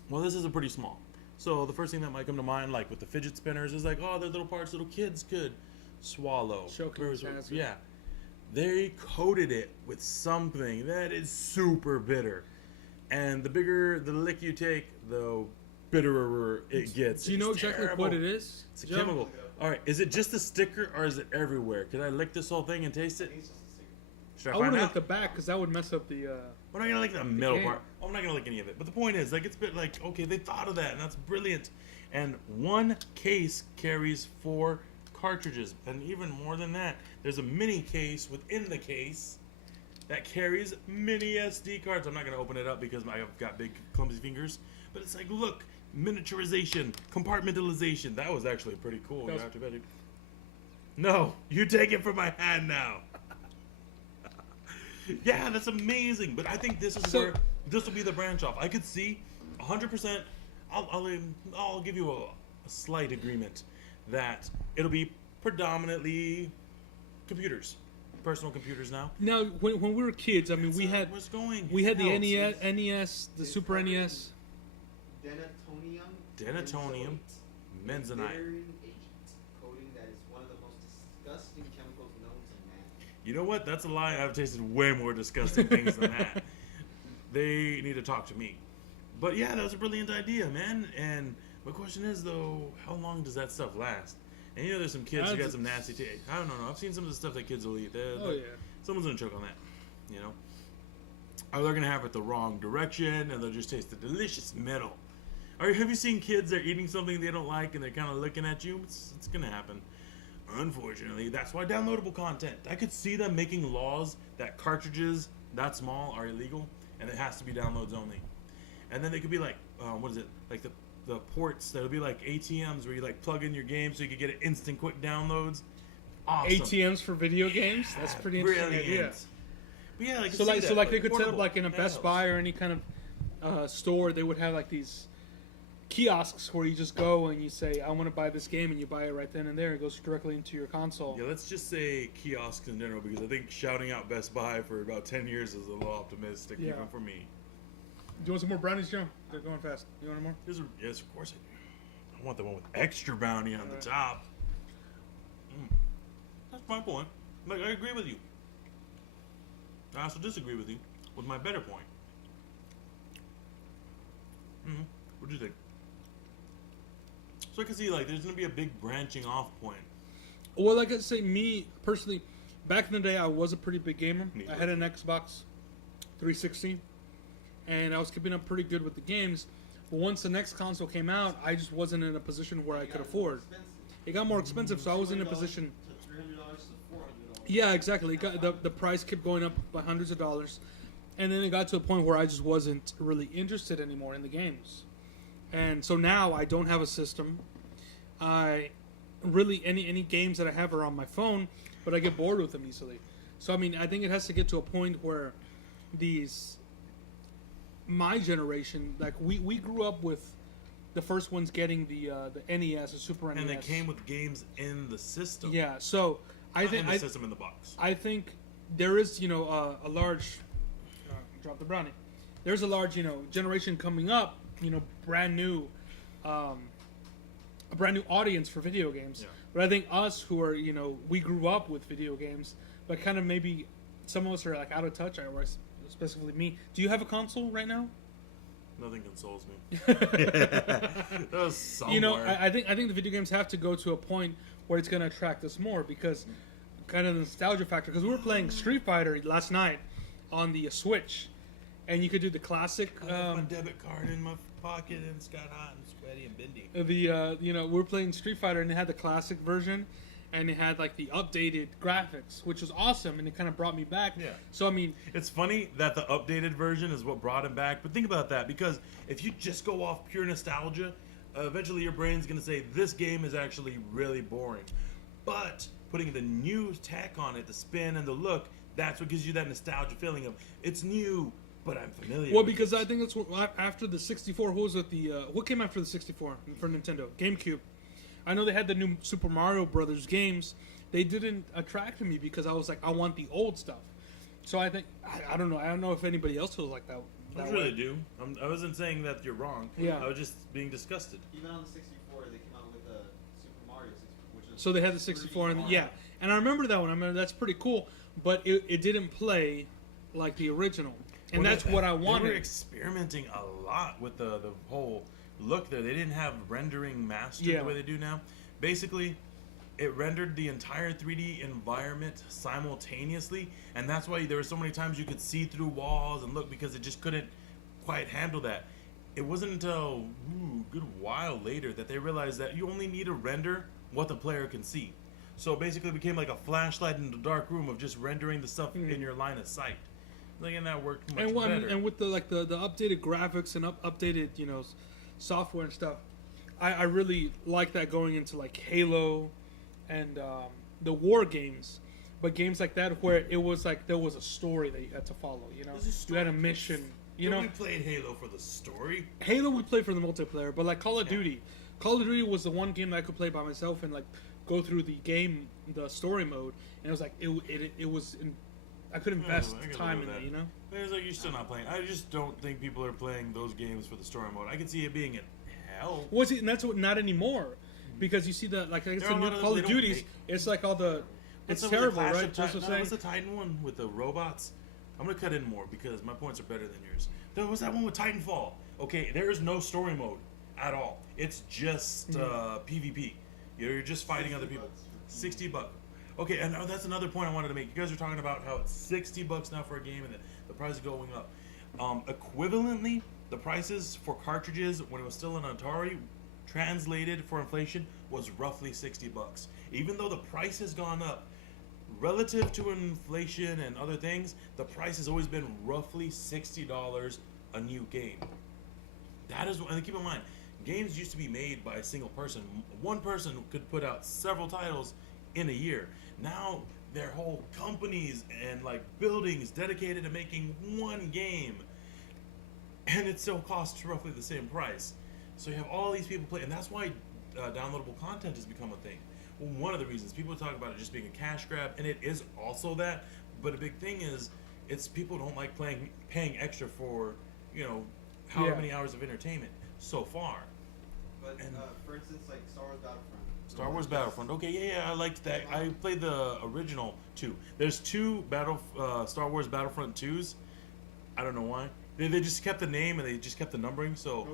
Well, this is a pretty small. So the first thing that might come to mind, like with the fidget spinners, is like, oh, they're little parts little kids could swallow. Yeah. They coated it with something that is super bitter. And the bigger the lick you take, the bitterer it gets. Do you know exactly what it is? It's a chemical. All right, is it just the sticker or is it everywhere? Could I lick this whole thing and taste it? Should I wouldn't lick the back because that would mess up the. We're not gonna lick the middle part. I'm not gonna lick any of it. But the point is, like, it's been like, okay, they thought of that, and that's brilliant. And one case carries 4 cartridges, and even more than that, there's a mini case within the case that carries mini SD cards. I'm not gonna open it up because I've got big clumsy fingers. But it's like, look. Miniaturization, compartmentalization. That was actually pretty cool. No, you take it from my hand now. Yeah, that's amazing. But I think this is where this will be the branch off. I could see 100%. I'll give you a slight agreement that it'll be predominantly computers, personal computers now. Now, when we were kids, I mean, we had the NES, the Super NES. Denatonium, benzonite. Coating that is one of the most disgusting chemicals known to man. You know what? That's a lie. I've tasted way more disgusting things than that. They need to talk to me. But yeah, that was a brilliant idea, man. And my question is, though, how long does that stuff last? And you know, there's some kids who got some nasty taste. I don't know. I've seen some of the stuff that kids will eat. Someone's gonna choke on that. You know, or they're gonna have it the wrong direction, and they'll just taste the delicious metal. Or have you seen kids that are eating something they don't like and they're kind of looking at you? It's going to happen. Unfortunately, that's why downloadable content. I could see them making laws that cartridges that small are illegal and it has to be downloads only. And then they could be like, what is it? Like the ports that'll be like ATMs where you like plug in your game so you can get it instant quick downloads. Awesome. ATMs for video games? That's pretty interesting idea. But yeah, so they could set up like in a Best Buy or any kind of store. They would have like these kiosks where you just go and you say, I want to buy this game, and you buy it right then and there. It goes directly into your console. Yeah, let's just say kiosks in general, because I think shouting out Best Buy for about 10 years is a little optimistic, even for me. Do you want some more brownies, Joe? They're going fast. You want more? Yes, of course I do. I want the one with extra brownie on the top. That's my point. Like, I agree with you. I also disagree with you with my better point. What do you think? So I can see, like, there's going to be a big branching off point. Well, like I say, me, personally, back in the day, I was a pretty big gamer. I had an Xbox 360, and I was keeping up pretty good with the games. But once the next console came out, I just wasn't in a position where I could afford. It got more expensive, so I was in a position... Yeah, exactly. The price kept going up by hundreds of dollars. And then it got to a point where I just wasn't really interested anymore in the games. And so now I don't have a system. I really any games that I have are on my phone, but I get bored with them easily. So I mean, I think it has to get to a point where my generation, like we grew up with the first ones getting the NES, the Super NES, and they came with games in the system. Yeah, so I think the system in the box. I think there is a large drop the brownie. There's a large generation coming up. Brand new, a brand new audience for video games. Yeah. But I think us who are, we grew up with video games, but kind of maybe some of us are like out of touch. Or specifically me. Do you have a console right now? Nothing consoles me. That was somewhere. I think the video games have to go to a point where it's going to attract us more because kind of the nostalgia factor. Because we were playing Street Fighter last night on the Switch. And you could do the classic. I have my debit card in my pocket, and it's got hot and sweaty and bendy. We were playing Street Fighter, and it had the classic version, and it had like the updated graphics, which was awesome, and it kind of brought me back. Yeah. So I mean, it's funny that the updated version is what brought him back. But think about that, because if you just go off pure nostalgia, eventually your brain's gonna say this game is actually really boring. But putting the new tech on it, the spin and the look, that's what gives you that nostalgia feeling of it's new. But I'm familiar. Well, because I think that's what after the 64. What was it? What came after the 64 for Nintendo? GameCube. I know they had the new Super Mario Brothers games. They didn't attract me because I was like, I want the old stuff. So I think I don't know. I don't know if anybody else feels like that. I really do. I wasn't saying that you're wrong. Yeah. I was just being disgusted. Even on the 64, they came out with a Super Mario 64, which is so they had the 64 and yeah, and I remember that one. I mean, that's pretty cool, but it didn't play like the original, and that's what I wanted. They were experimenting a lot with the whole look there. They didn't have rendering mastered the way they do now. Basically, it rendered the entire 3D environment simultaneously, and that's why there were so many times you could see through walls and look, because it just couldn't quite handle that. It wasn't until a good while later that they realized that you only need to render what the player can see. So basically it became like a flashlight in the dark room of just rendering the stuff in your line of sight. Like, and that worked much better. And with the updated graphics and updated software and stuff, I really like that going into like Halo and the war games, but games like that where it was like there was a story that you had to follow. You had a mission. Nobody played Halo for the story. Halo would play for the multiplayer, but like Call of Duty was the one game that I could play by myself and like go through the story mode, and it was like it was. I could invest time in that. It's like you're still not playing. I just don't think people are playing those games for the story mode. I can see it being in hell. Well, see, and that's what not anymore. Because you see that, like I said, new Call of Duties, it's like all the, it's terrible, right? Just what's the Titan one with the robots? I'm gonna cut in more because my points are better than yours. There was that one with Titanfall. Okay, there is no story mode at all. It's just PvP. You're just fighting other people. $60. Okay, and that's another point I wanted to make. You guys are talking about how it's $60 now for a game, and the price is going up. Equivalently, the prices for cartridges when it was still an Atari, translated for inflation, was roughly $60. Even though the price has gone up relative to inflation and other things, the price has always been roughly $60 a new game. That is, and keep in mind, games used to be made by a single person. One person could put out several titles in a year. Now there are whole companies and like buildings dedicated to making one game, and it still costs roughly the same price. So you have all these people play, and that's why downloadable content has become a thing. Well, one of the reasons people talk about it just being a cash grab, and it is also that. But a big thing is, it's people don't like paying extra for however many hours of entertainment so far. But for instance, like Star Wars Battlefront. Star Wars Battlefront. Okay, yeah, I liked that. I played the original 2. There's 2 Star Wars Battlefront 2s. I don't know why. They just kept the name and they just kept the numbering. So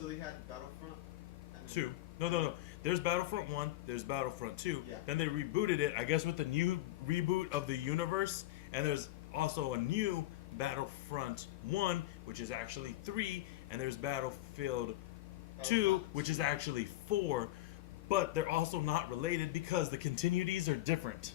they had Battlefront 2. No. There's Battlefront 1. There's Battlefront 2. Yeah. Then they rebooted it, I guess, with the new reboot of the universe. And there's also a new Battlefront 1, which is actually 3. And there's Battlefield 2, which is actually 4. But they're also not related because the continuities are different.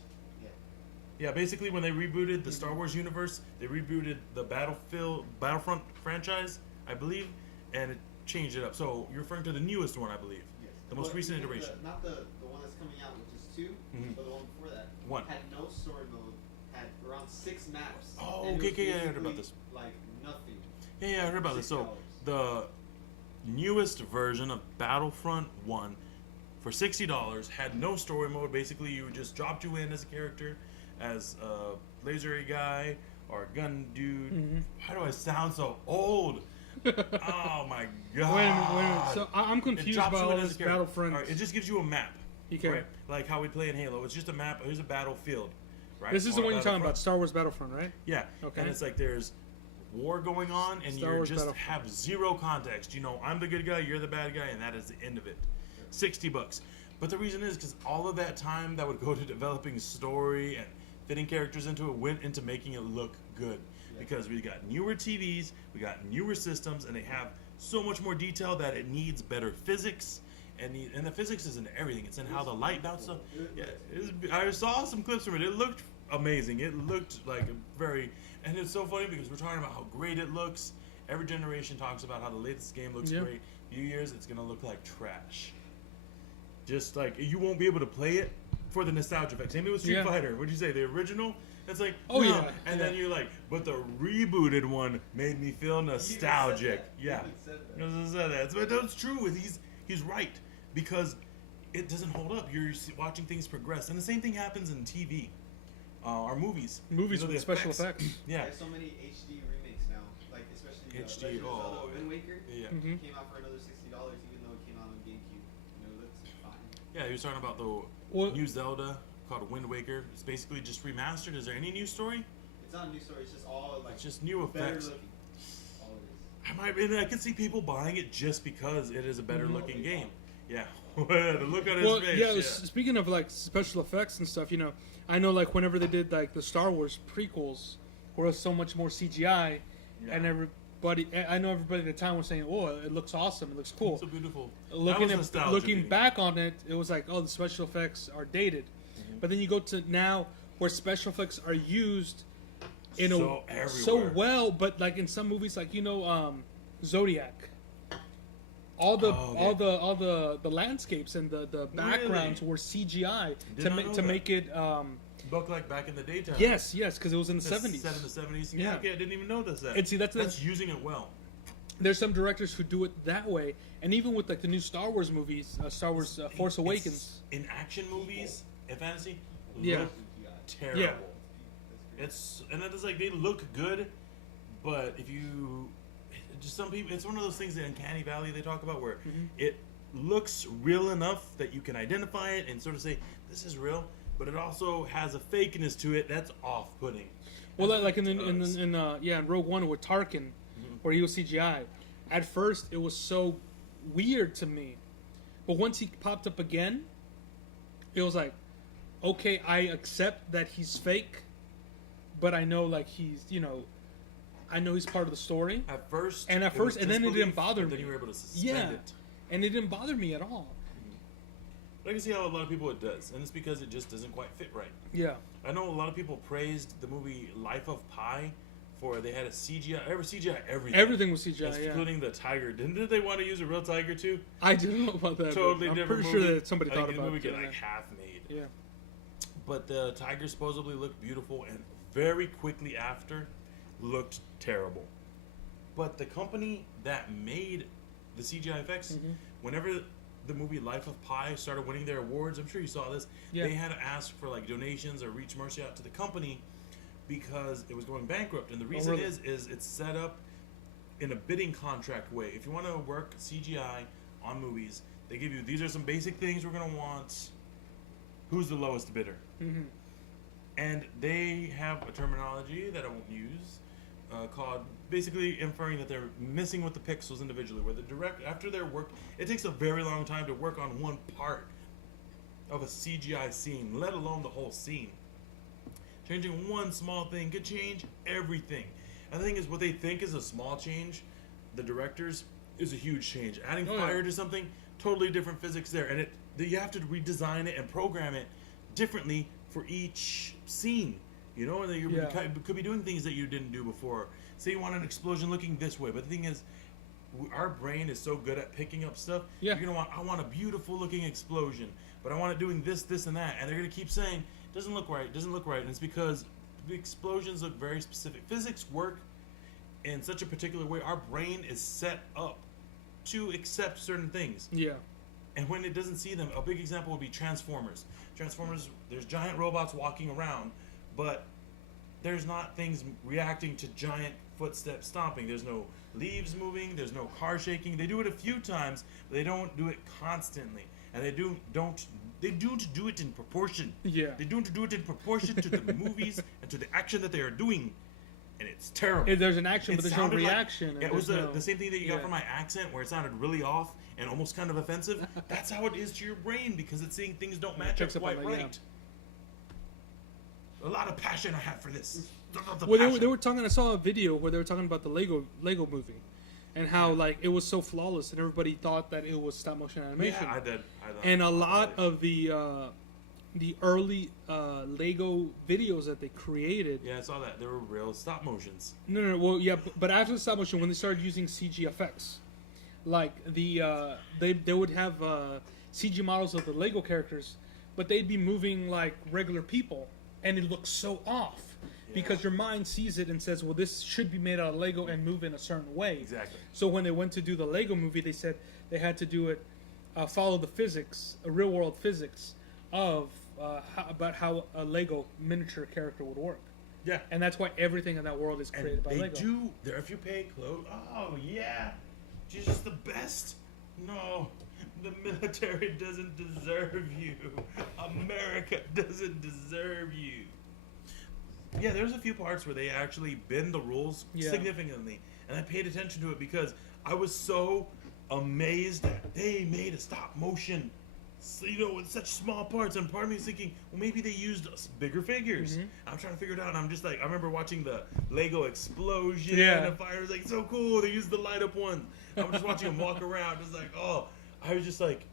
Yeah, basically when they rebooted the Star Wars universe, they rebooted the Battlefront franchise, I believe, and it changed it up. So you're referring to the newest one, I believe. Yes. The most recent iteration. Not the one that's coming out, which is 2, but the one before that. 1. Had no story mode, had around 6 maps. Oh, okay, I heard about this. Like nothing. Yeah, I heard about this. So the newest version of Battlefront 1 for $60 had no story mode. Basically, you just dropped you in as a character, as a lasery guy or a gun dude. Mm-hmm. How do I sound so old? Oh my god! So I'm confused about all this Battlefront. Right, it just gives you a map, okay. Right? Like how we play in Halo. It's just a map. Here's a battlefield, right? This is the one you're talking about, Star Wars Battlefront, right? Yeah. Okay. And it's like there's war going on, and you just have zero context. I'm the good guy, you're the bad guy, and that is the end of it. $60. But the reason is because all of that time that would go to developing story and fitting characters into it went into making it look good. Because we got newer TVs, we got newer systems, and they have so much more detail that it needs better physics. And the physics is in everything. It's in how the light bounces up. Yeah, I saw some clips from it. It looked amazing. It looked like and it's so funny because we're talking about how great it looks. Every generation talks about how the latest game looks great. Few years, it's gonna look like trash. Just like you won't be able to play it for the nostalgia effect. Same thing with Street Fighter. What'd you say? The original? It's like, and then you're like, but the rebooted one made me feel nostalgic. Yeah, said that. But that's true. He's right because it doesn't hold up. You're watching things progress, and the same thing happens in TV, or movies. Movies You know, with the special effects. Yeah. There's so many HD remakes now, like especially HD, Legend of Zelda oh, Wind Waker. Yeah. Mhm. Came out for another $60, even though it came out on GameCube. You know, that's fine. Yeah, he was talking about the new Zelda called Wind Waker. It's basically just remastered. Is there any new story? It's not a new story. It's just all like It's just new better effects. looking. All it is. I could see people buying it just because it is a better looking game. Yeah. The look on his Well, face. yeah. Speaking of like special effects and stuff, you know, I know like whenever they did like the Star Wars prequels, where it was so much more CGI, and I know everybody at the time was saying, "Oh, it looks awesome. It looks cool." It's so beautiful. Looking back on it, it was like, "Oh, the special effects are dated." But then you go to now where special effects are used in so well, but like in some movies, like Zodiac. All the landscapes and the backgrounds were CGI to make it look like back in the daytime. Yes, because it was in the 70s. Set in the 70s. Yeah. Okay, I didn't even notice that. And see, that's using it well. There's some directors who do it that way, and even with like the new Star Wars movies, Star Wars Force Awakens. In action movies and fantasy, Yeah. look terrible. Yeah. It's like they look good, but if you just some people, it's one of those things, the uncanny valley they talk about, where it looks real enough that you can identify it and sort of say this is real, but it also has a fakeness to it that's off-putting. Well, like in Rogue One with Tarkin, where he was CGI. At first, it was so weird to me, but once he popped up again, it was like, okay, I accept that he's fake, but I know like he's I know he's part of the story. At first, and then it didn't bother me. Then you were able to suspend it. And it didn't bother me at all. I can see how a lot of people it does, and it's because it just doesn't quite fit right. Yeah. I know a lot of people praised the movie Life of Pi for they had a CGI, everything. Everything was CGI, including the tiger. Didn't they want to use a real tiger too? I didn't know about that. Totally I'm different pretty movie. sure that somebody thought the about movie it. get like half made. Yeah. But the tiger supposedly looked beautiful, and very quickly after, looked terrible. But the company that made the CGI effects, whenever the movie Life of Pi started winning their awards, I'm sure you saw this, they had to ask for like donations or reach mercy out to the company because it was going bankrupt. And the reason is it's set up in a bidding contract way. If you want to work CGI on movies, they give you, these are some basic things we're going to want. Who's the lowest bidder? And they have a terminology that I won't use called basically inferring that they're messing with the pixels individually, where the after their work, it takes a very long time to work on one part of a CGI scene, let alone the whole scene. Changing one small thing could change everything. And the thing is, what they think is a small change, the directors, is a huge change. Adding fire to something, totally different physics there, and you have to redesign it and program it differently for each scene. You know, and you could be doing things that you didn't do before. Say you want an explosion looking this way, but the thing is, our brain is so good at picking up stuff. Yeah. You're gonna I want a beautiful looking explosion, but I want it doing this, this, and that, and they're gonna keep saying doesn't look right, and it's because the explosions look very specific. Physics work in such a particular way. Our brain is set up to accept certain things. Yeah. And when it doesn't see them, a big example would be Transformers. Transformers, there's giant robots walking around, but there's not things reacting to giant footsteps stomping. There's no leaves moving. There's no car shaking. They do it a few times, but they don't do it constantly. And they don't do it in proportion. Yeah. They don't do it in proportion to the movies and to the action that they are doing. And it's terrible. There's an action, but there's no reaction. It was the same thing that you got from my accent, where it sounded really off and almost kind of offensive. That's how it is to your brain, because it's seeing things don't match up quite right. A lot of passion I have for this. Well, they were talking. I saw a video where they were talking about the Lego movie, and how like it was so flawless, and everybody thought that it was stop motion animation. Yeah, I did. And a lot of the early Lego videos that they created. Yeah, I saw that. They were real stop motions. No. Well, yeah, but after the stop motion, when they started using CG effects, like they would have CG models of the Lego characters, but they'd be moving like regular people, and it looks so off. Because your mind sees it and says, well, this should be made out of Lego and move in a certain way. Exactly. So when they went to do the Lego movie, they said they had to do it follow the physics, real world physics of about how a Lego miniature character would work. Yeah. And that's why everything in that world is created by Lego. If you pay close, oh yeah, she's just the best. No, the military doesn't deserve you. America doesn't deserve you. Yeah, there's a few parts where they actually bend the rules significantly, and I paid attention to it because I was so amazed that they made a stop motion, with such small parts. And part of me is thinking, well, maybe they used bigger figures. Mm-hmm. I'm trying to figure it out, and I'm just like, I remember watching the Lego explosion and the fire was like so cool. They used the light up ones. I'm just watching them walk around, just like, oh, I was just like,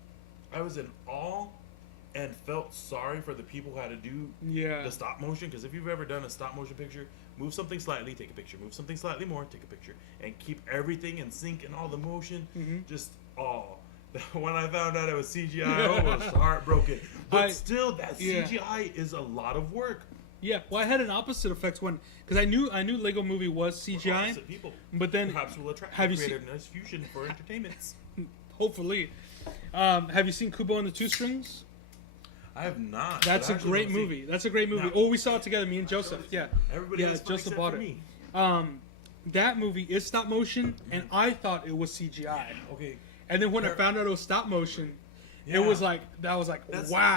I was in awe. And felt sorry for the people who had to do the stop motion. Because if you've ever done a stop motion picture, move something slightly, take a picture. Move something slightly more, take a picture. And keep everything in sync and all the motion. Mm-hmm. Just, when I found out it was CGI, I was heartbroken. But still, that CGI is a lot of work. Yeah, well, I had an opposite effect because I knew Lego Movie was CGI. Opposite people. But then, perhaps we'll attract a nice fusion for entertainments. Hopefully. Have you seen Kubo and the Two Strings? I have not. That's a great movie. That's a great movie. Now, we saw it together, me and Joseph. Yeah. Everybody else Joseph bought it. Me. That movie is stop motion, and I thought it was CGI. Okay. And then when I found out it was stop motion, it was like, wow.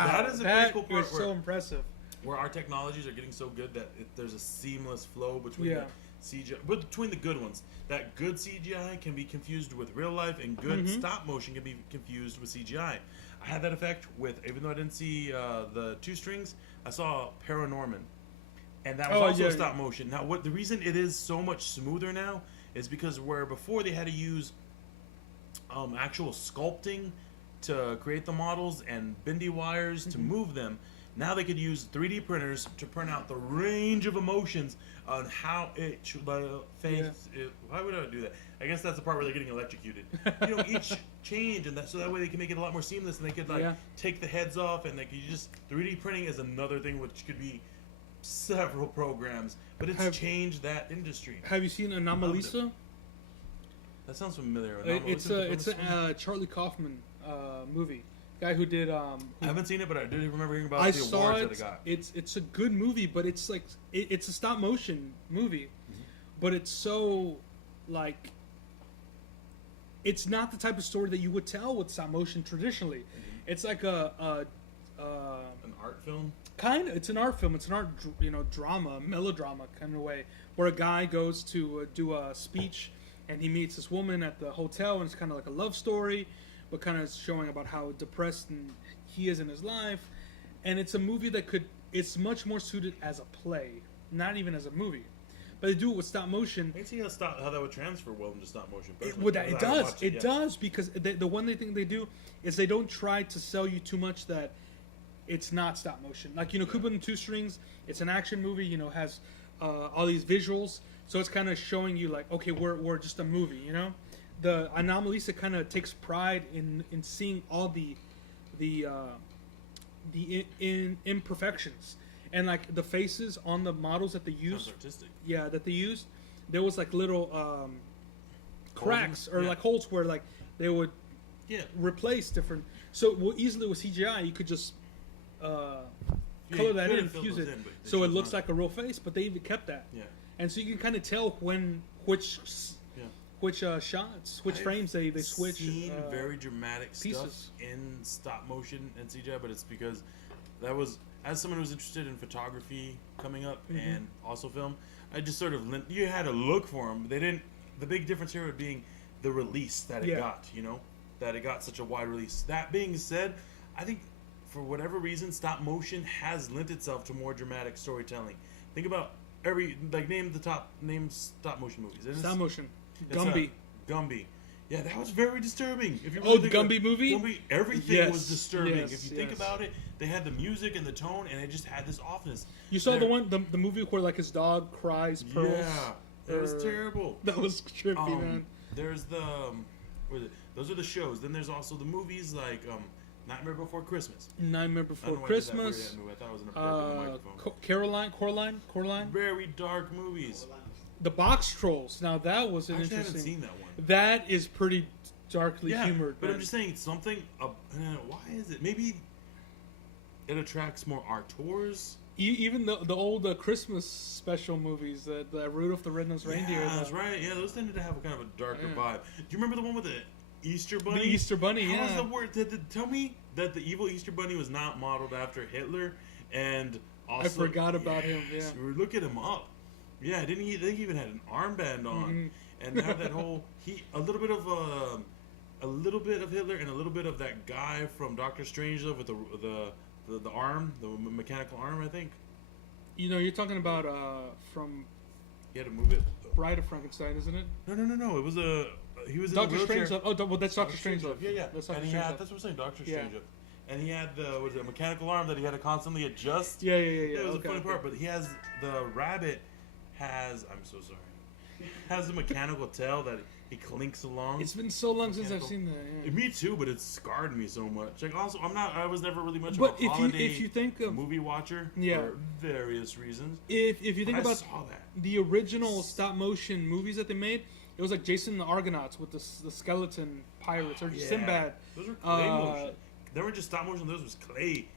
That is a pretty cool part. So impressive. Where our technologies are getting so good that there's a seamless flow between the CGI, but between the good ones. That good CGI can be confused with real life, and good stop motion can be confused with CGI. I had that effect with, even though I didn't see the Two Strings, I saw Paranorman, and that was also stop motion. Now, the reason it is so much smoother now is because where before they had to use actual sculpting to create the models and bendy wires to move them, now they could use 3D printers to print out the range of emotions on how it should face. Why would I do that? I guess that's the part where they're getting electrocuted. Each change, and so that way they can make it a lot more seamless, and they could take the heads off, and they could just 3D printing is another thing which could be several programs, but it's changed that industry. Have you seen Anomalisa? That sounds familiar. It's a Charlie Kaufman movie. Guy who did. I haven't seen it, but I did remember hearing about the awards that it got. It's a good movie, but it's like it's a stop motion movie, but it's so like. It's not the type of story that you would tell with stop motion traditionally. It's like an art film. Kind of, it's an art film. It's an art, drama, melodrama kind of way, where a guy goes to do a speech, and he meets this woman at the hotel, and it's kind of like a love story, but kind of showing about how depressed he is in his life. And it's a movie it's much more suited as a play, not even as a movie. But they do it with stop motion. I can see how that would transfer well into stop motion. It does, because the one thing they do is they don't try to sell you too much that it's not stop motion. Like, Kubo and the Two Strings, it's an action movie, has all these visuals. So it's kind of showing you like, okay, we're just a movie, The Anomalisa kind of takes pride in seeing all the imperfections. And like the faces on the models that they used, that they used, there was like little cracks or like holes where like they would replace different. So easily with CGI, you could just color that in, fuse it, so it looks like a real face. But they even kept that. Yeah. And so you can kind of tell which shots, which frames they switch. I've seen very dramatic stuff in stop motion and CGI, but it's because that was. As someone who's interested in photography coming up and also film, I just sort of you had to look for them. They didn't. The big difference here would being the release that it got. That it got such a wide release. That being said, I think for whatever reason, stop motion has lent itself to more dramatic storytelling. Think about name stop motion movies. Stop motion. Gumby. Gumby. Yeah, that was very disturbing. If you really the Gumby movie? Gumby, everything was disturbing. If you think about it, they had the music and the tone, and it just had this offness. You saw the movie where like his dog cries pearls? Yeah, that was terrible. That was trippy, man. There's those are the shows. Then there's also the movies like Nightmare Before Christmas. Nightmare Before Christmas. I thought it was an appropriate microphone. Coraline. Very dark movies. The Box Trolls. Now that was an interesting. I haven't seen that one. That is pretty darkly humored. But man. I'm just saying something. Why is it? Maybe it attracts more artors. Even the old Christmas special movies, the Rudolph the Red-Nosed Reindeer. Yeah, that's right. Yeah, those tended to have a kind of a darker vibe. Do you remember the one with the Easter Bunny? The Easter Bunny, How was the word? Tell me that the evil Easter Bunny was not modeled after Hitler, and also... I forgot about him, yeah. Look at him up. Yeah, didn't he? They even had an armband on. And have that whole... a little bit of Hitler and a little bit of that guy from Doctor Strangelove with the arm, the mechanical arm, I think. You know, you're talking about from... He had to move it. Bride of Frankenstein, isn't it? No. It was he was in Doctor a wheelchair. Strangelove. Oh, well, that's Doctor Strangelove. Yeah. That's That's what I'm saying, Doctor Strangelove. And he had the mechanical arm that he had to constantly adjust. Yeah. That was a funny part. But he has the rabbit has. I'm so sorry. Has a mechanical tail that he clinks along. It's been so long since I've seen that. Yeah. Me too, but it's scarred me so much. Like also, I was never really much of But a holiday if you think of movie watcher for various reasons. If you think about saw that. The original stop motion movies that they made, it was like Jason and the Argonauts with the skeleton pirates or Sinbad. Those were clay motion. They weren't just stop motion. Those was clay.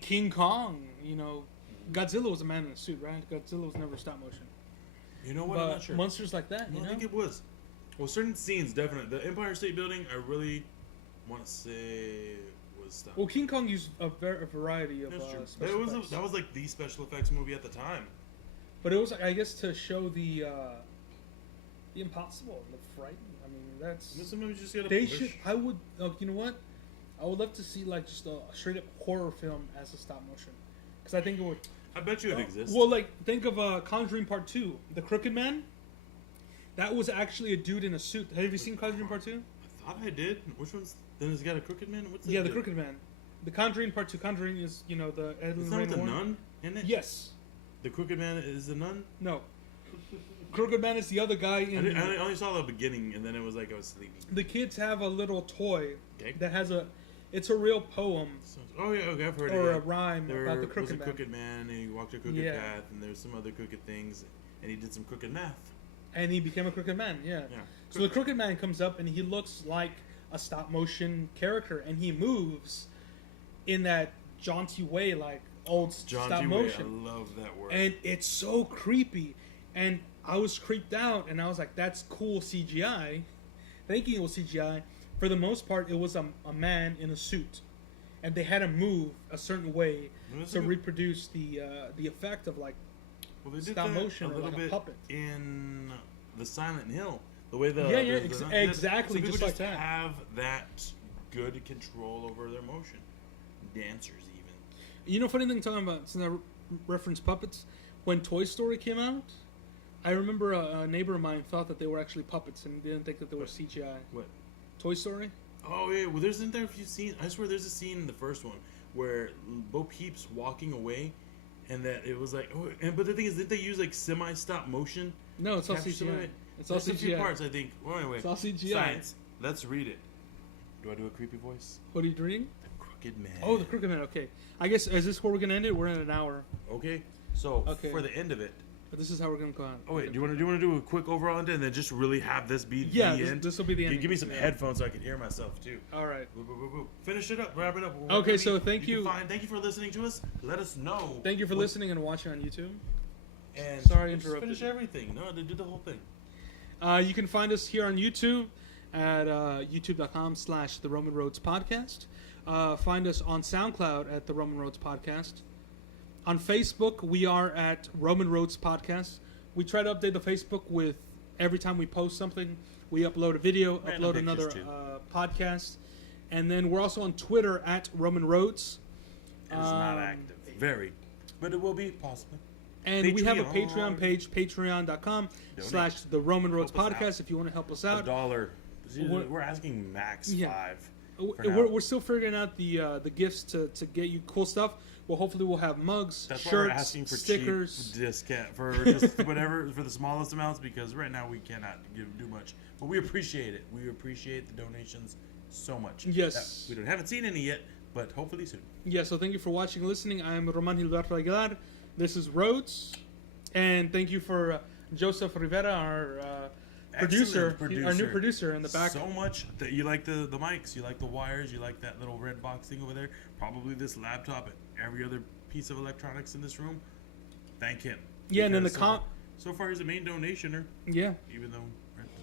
King Kong. You know, Godzilla was a man in a suit, right? Godzilla was never stop motion. You know what? I'm not sure. Monsters like that. I think it was. Well, certain scenes definitely. The Empire State Building, I really want to say was stop. Well, King Kong used a variety of special effects. That was like the special effects movie at the time. But it was, I guess, to show the impossible, the frightening. I mean, that's. Sometimes you just gotta they push. should. I would. You know what? I would love to see like just a straight up horror film as a stop motion, because I think it would. I bet you it exists. Well, like think of Conjuring Part 2, The Crooked Man. That was actually a dude in a suit. Have you seen Conjuring Part 2? I thought I did. Which one's? Then it's got a crooked man. What's the Crooked Man. The Conjuring Part 2. Conjuring is the. It's not with the nun in it. Yes. The Crooked Man is the nun. No. Crooked Man is the other guy in. I only saw the beginning, and then it was like I was sleeping. The kids have a little toy that has a. It's a real poem. Oh yeah, okay, I've heard or it. Or a rhyme about the crooked man. There was a crooked man, and he walked a crooked path, and there's some other crooked things, and he did some crooked math. And he became a crooked man, So the crooked man comes up, and he looks like a stop motion character, and he moves in that jaunty way, like old stop motion. I love that word. And it's so creepy, and I was creeped out, and I was like, "That's cool CGI," thinking it was CGI. For the most part, it was a man in a suit, and they had to move a certain way to reproduce the effect of like they did stop motion a little like bit a puppet in the Silent Hill. The way exactly so just like that. Have that good control over their motion. Dancers even. You know, funny thing talking about since I reference puppets, when Toy Story came out, I remember a neighbor of mine thought that they were actually puppets and didn't think that they were CGI. What? Toy Story? Oh yeah, well isn't there a few scenes? I swear there's a scene in the first one where Bo Peep's walking away, and that it was like, but the thing is, didn't they use like semi-stop motion? No, it's all CGI. It's all CGI. A few parts, I think. Well, anyway, it's all CGI. Science. Let's read it. Do I do a creepy voice? What are you reading? The Crooked Man. Oh, the Crooked Man. Okay, I guess is this where we're gonna end it? We're at an hour. Okay, so for the end of it. But this is how we're gonna go on. Oh wait, do you want to do a quick overall end and then just really have this be the end? This will be the end. Give me some headphones so I can hear myself too. All right. Finish it up. Wrap it up. Okay, so thank you. Thank you for listening to us. Let us know. Thank you for listening and watching on YouTube. And sorry, interrupted. Finish everything. No, they did the whole thing. You can find us here on YouTube at youtube.com/The Roman Roads Podcast. Find us on SoundCloud at The Roman Roads Podcast. On Facebook, we are at Roman Roads Podcast. We try to update the Facebook with every time we post something. We upload a video, upload another podcast. And then we're also on Twitter at Roman Roads. It's not active. Very. But it will be possible. And we have a Patreon page, patreon.com/The Roman Roads Podcast if you want to help us out. $1. We're asking max $5. We're still figuring out the gifts to get you cool stuff. Well, hopefully we'll have mugs, shirts, why we're asking for stickers, cheap discount for just whatever for the smallest amounts because right now we cannot do much. But we appreciate it. We appreciate the donations so much. Yes, we haven't seen any yet, but hopefully soon. Yeah. So thank you for watching and listening. I'm Roman Gilberto Aguilar. This is Rhodes, and thank you for Joseph Rivera, our producer, our new producer in the back. So much that you like the mics, you like the wires, you like that little red box thing over there. Probably this laptop and every other piece of electronics in this room. Thank him. Yeah, and in the so far he's the main donationer. Yeah. Even though.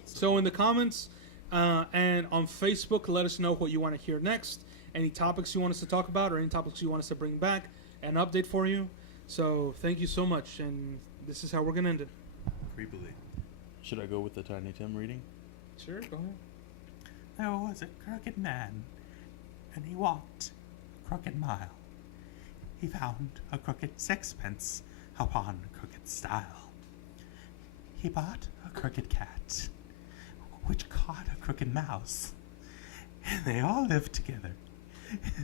So in the comments and on Facebook, let us know what you want to hear next. Any topics you want us to talk about, or any topics you want us to bring back and update for you. So thank you so much, and this is how we're gonna end it. Creepily. Should I go with the Tiny Tim reading? Sure, go ahead. There was a crooked man, and he walked a crooked mile. He found a crooked sixpence upon a crooked stile. He bought a crooked cat, which caught a crooked mouse, and they all lived together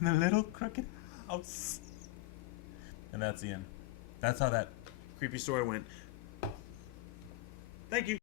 in a little crooked house. And that's the end. That's how that creepy story went. Thank you.